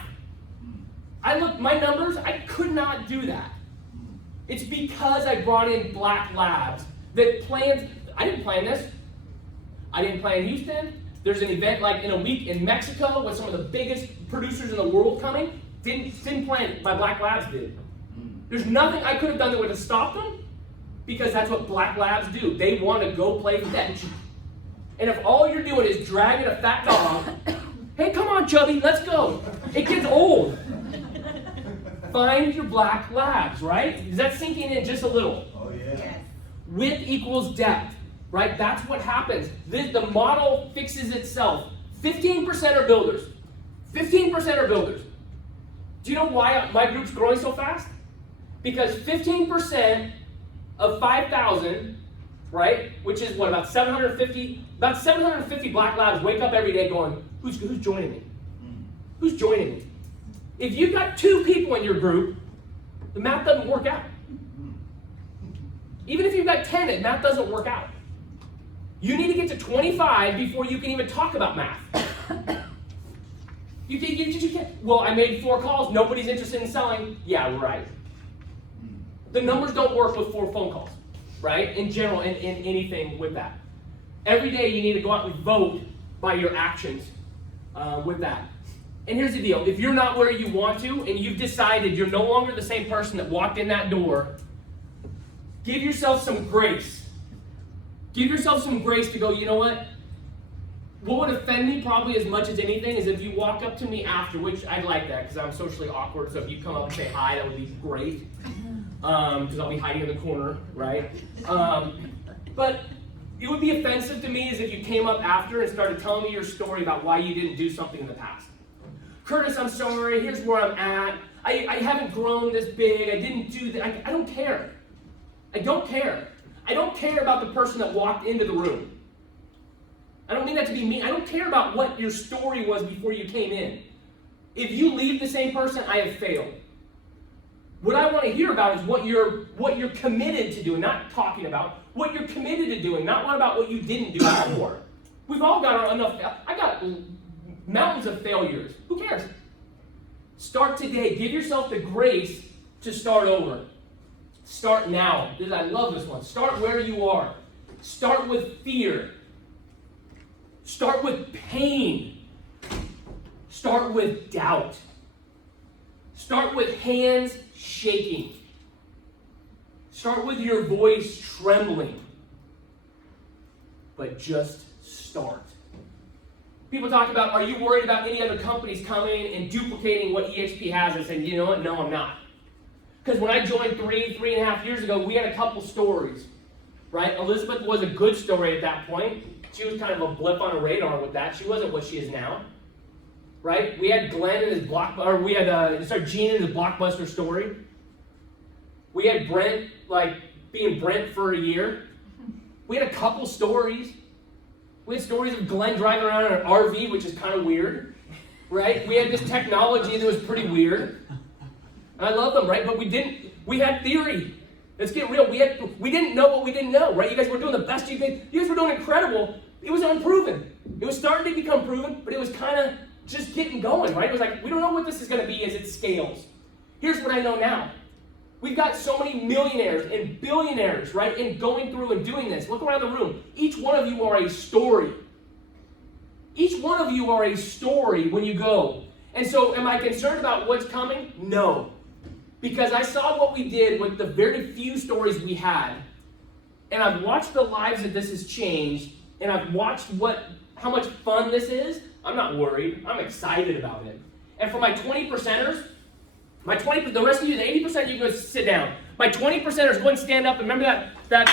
My numbers, I could not do that. It's because I brought in Black Labs that planned. I didn't plan this. I didn't plan Houston. There's an event like in a week in Mexico with some of the biggest producers in the world coming. Didn't plan it. My Black Labs did. There's nothing I could have done that would have stopped them because that's what Black Labs do. They want to go play fetch. And if all you're doing is dragging a fat dog, hey, come on, Chubby, let's go. It gets old. Find your Black Labs, right? Is that sinking in just a little? Oh, yeah. Yes. Width equals depth, right? That's what happens. The model fixes itself. 15% are builders. 15% are builders. Do you know why my group's growing so fast? Because 15% of 5,000, right, which is what, about 750 Black Labs wake up every day going, who's joining me? Who's joining me? If you've got 2 people in your group, the math doesn't work out. Even if you've got 10, the math doesn't work out. You need to get to 25 before you can even talk about math. You can't. Well, I made 4 calls. Nobody's interested in selling. Yeah, right. The numbers don't work with 4 phone calls, right? In general, in anything with that. Every day you need to go out and vote by your actions with that. And here's the deal. If you're not where you want to and you've decided you're no longer the same person that walked in that door, give yourself some grace. Give yourself some grace to go, you know what? What would offend me probably as much as anything is if you walk up to me after, which I'd like that because I'm socially awkward, so if you come up and say hi, that would be great. Because I'll be hiding in the corner, right? But it would be offensive to me is if you came up after and started telling me your story about why you didn't do something in the past. Curtis, I'm sorry, here's where I'm at. I haven't grown this big, I didn't do that. I don't care. I don't care. I don't care about the person that walked into the room. I don't mean that to be mean. I don't care about what your story was before you came in. If you leave the same person, I have failed. What I want to hear about is what you're committed to doing, not talking about, what you're committed to doing, not what about what you didn't do before. We've all got enough, I got mountains of failures. Who cares? Start today. Give yourself the grace to start over. Start now. I love this one. Start where you are. Start with fear. Start with pain. Start with doubt. Start with hands shaking. Start with your voice trembling. But just start. People talk about, are you worried about any other companies coming and duplicating what EXP has? I said, you know what? No, I'm not. Because when I joined 3.5 years ago, we had a couple stories, right? Elizabeth was a good story at that point. She was kind of a blip on a radar with that. She wasn't what she is now, right? We had Glenn and his Gene and his Blockbuster story. We had Brent, being Brent for a year. We had a couple stories. We had stories of Glenn driving around in an RV, which is kind of weird, right? We had this technology that was pretty weird. And I love them, right? But we had theory. Let's get real. We didn't know what we didn't know, right? You guys were doing the best you could. You guys were doing incredible. It was unproven. It was starting to become proven, but it was kind of just getting going, right? It was like, we don't know what this is going to be as it scales. Here's what I know now. We've got so many millionaires and billionaires, right, and going through and doing this. Look around the room. Each one of you are a story. Each one of you are a story when you go. And so am I concerned about what's coming? No. Because I saw what we did with the very few stories we had, and I've watched the lives that this has changed, and I've watched how much fun this is. I'm not worried. I'm excited about it. And for my 20%ers, the rest of you, the 80%, you go sit down. My 20%ers, go and stand up, and remember that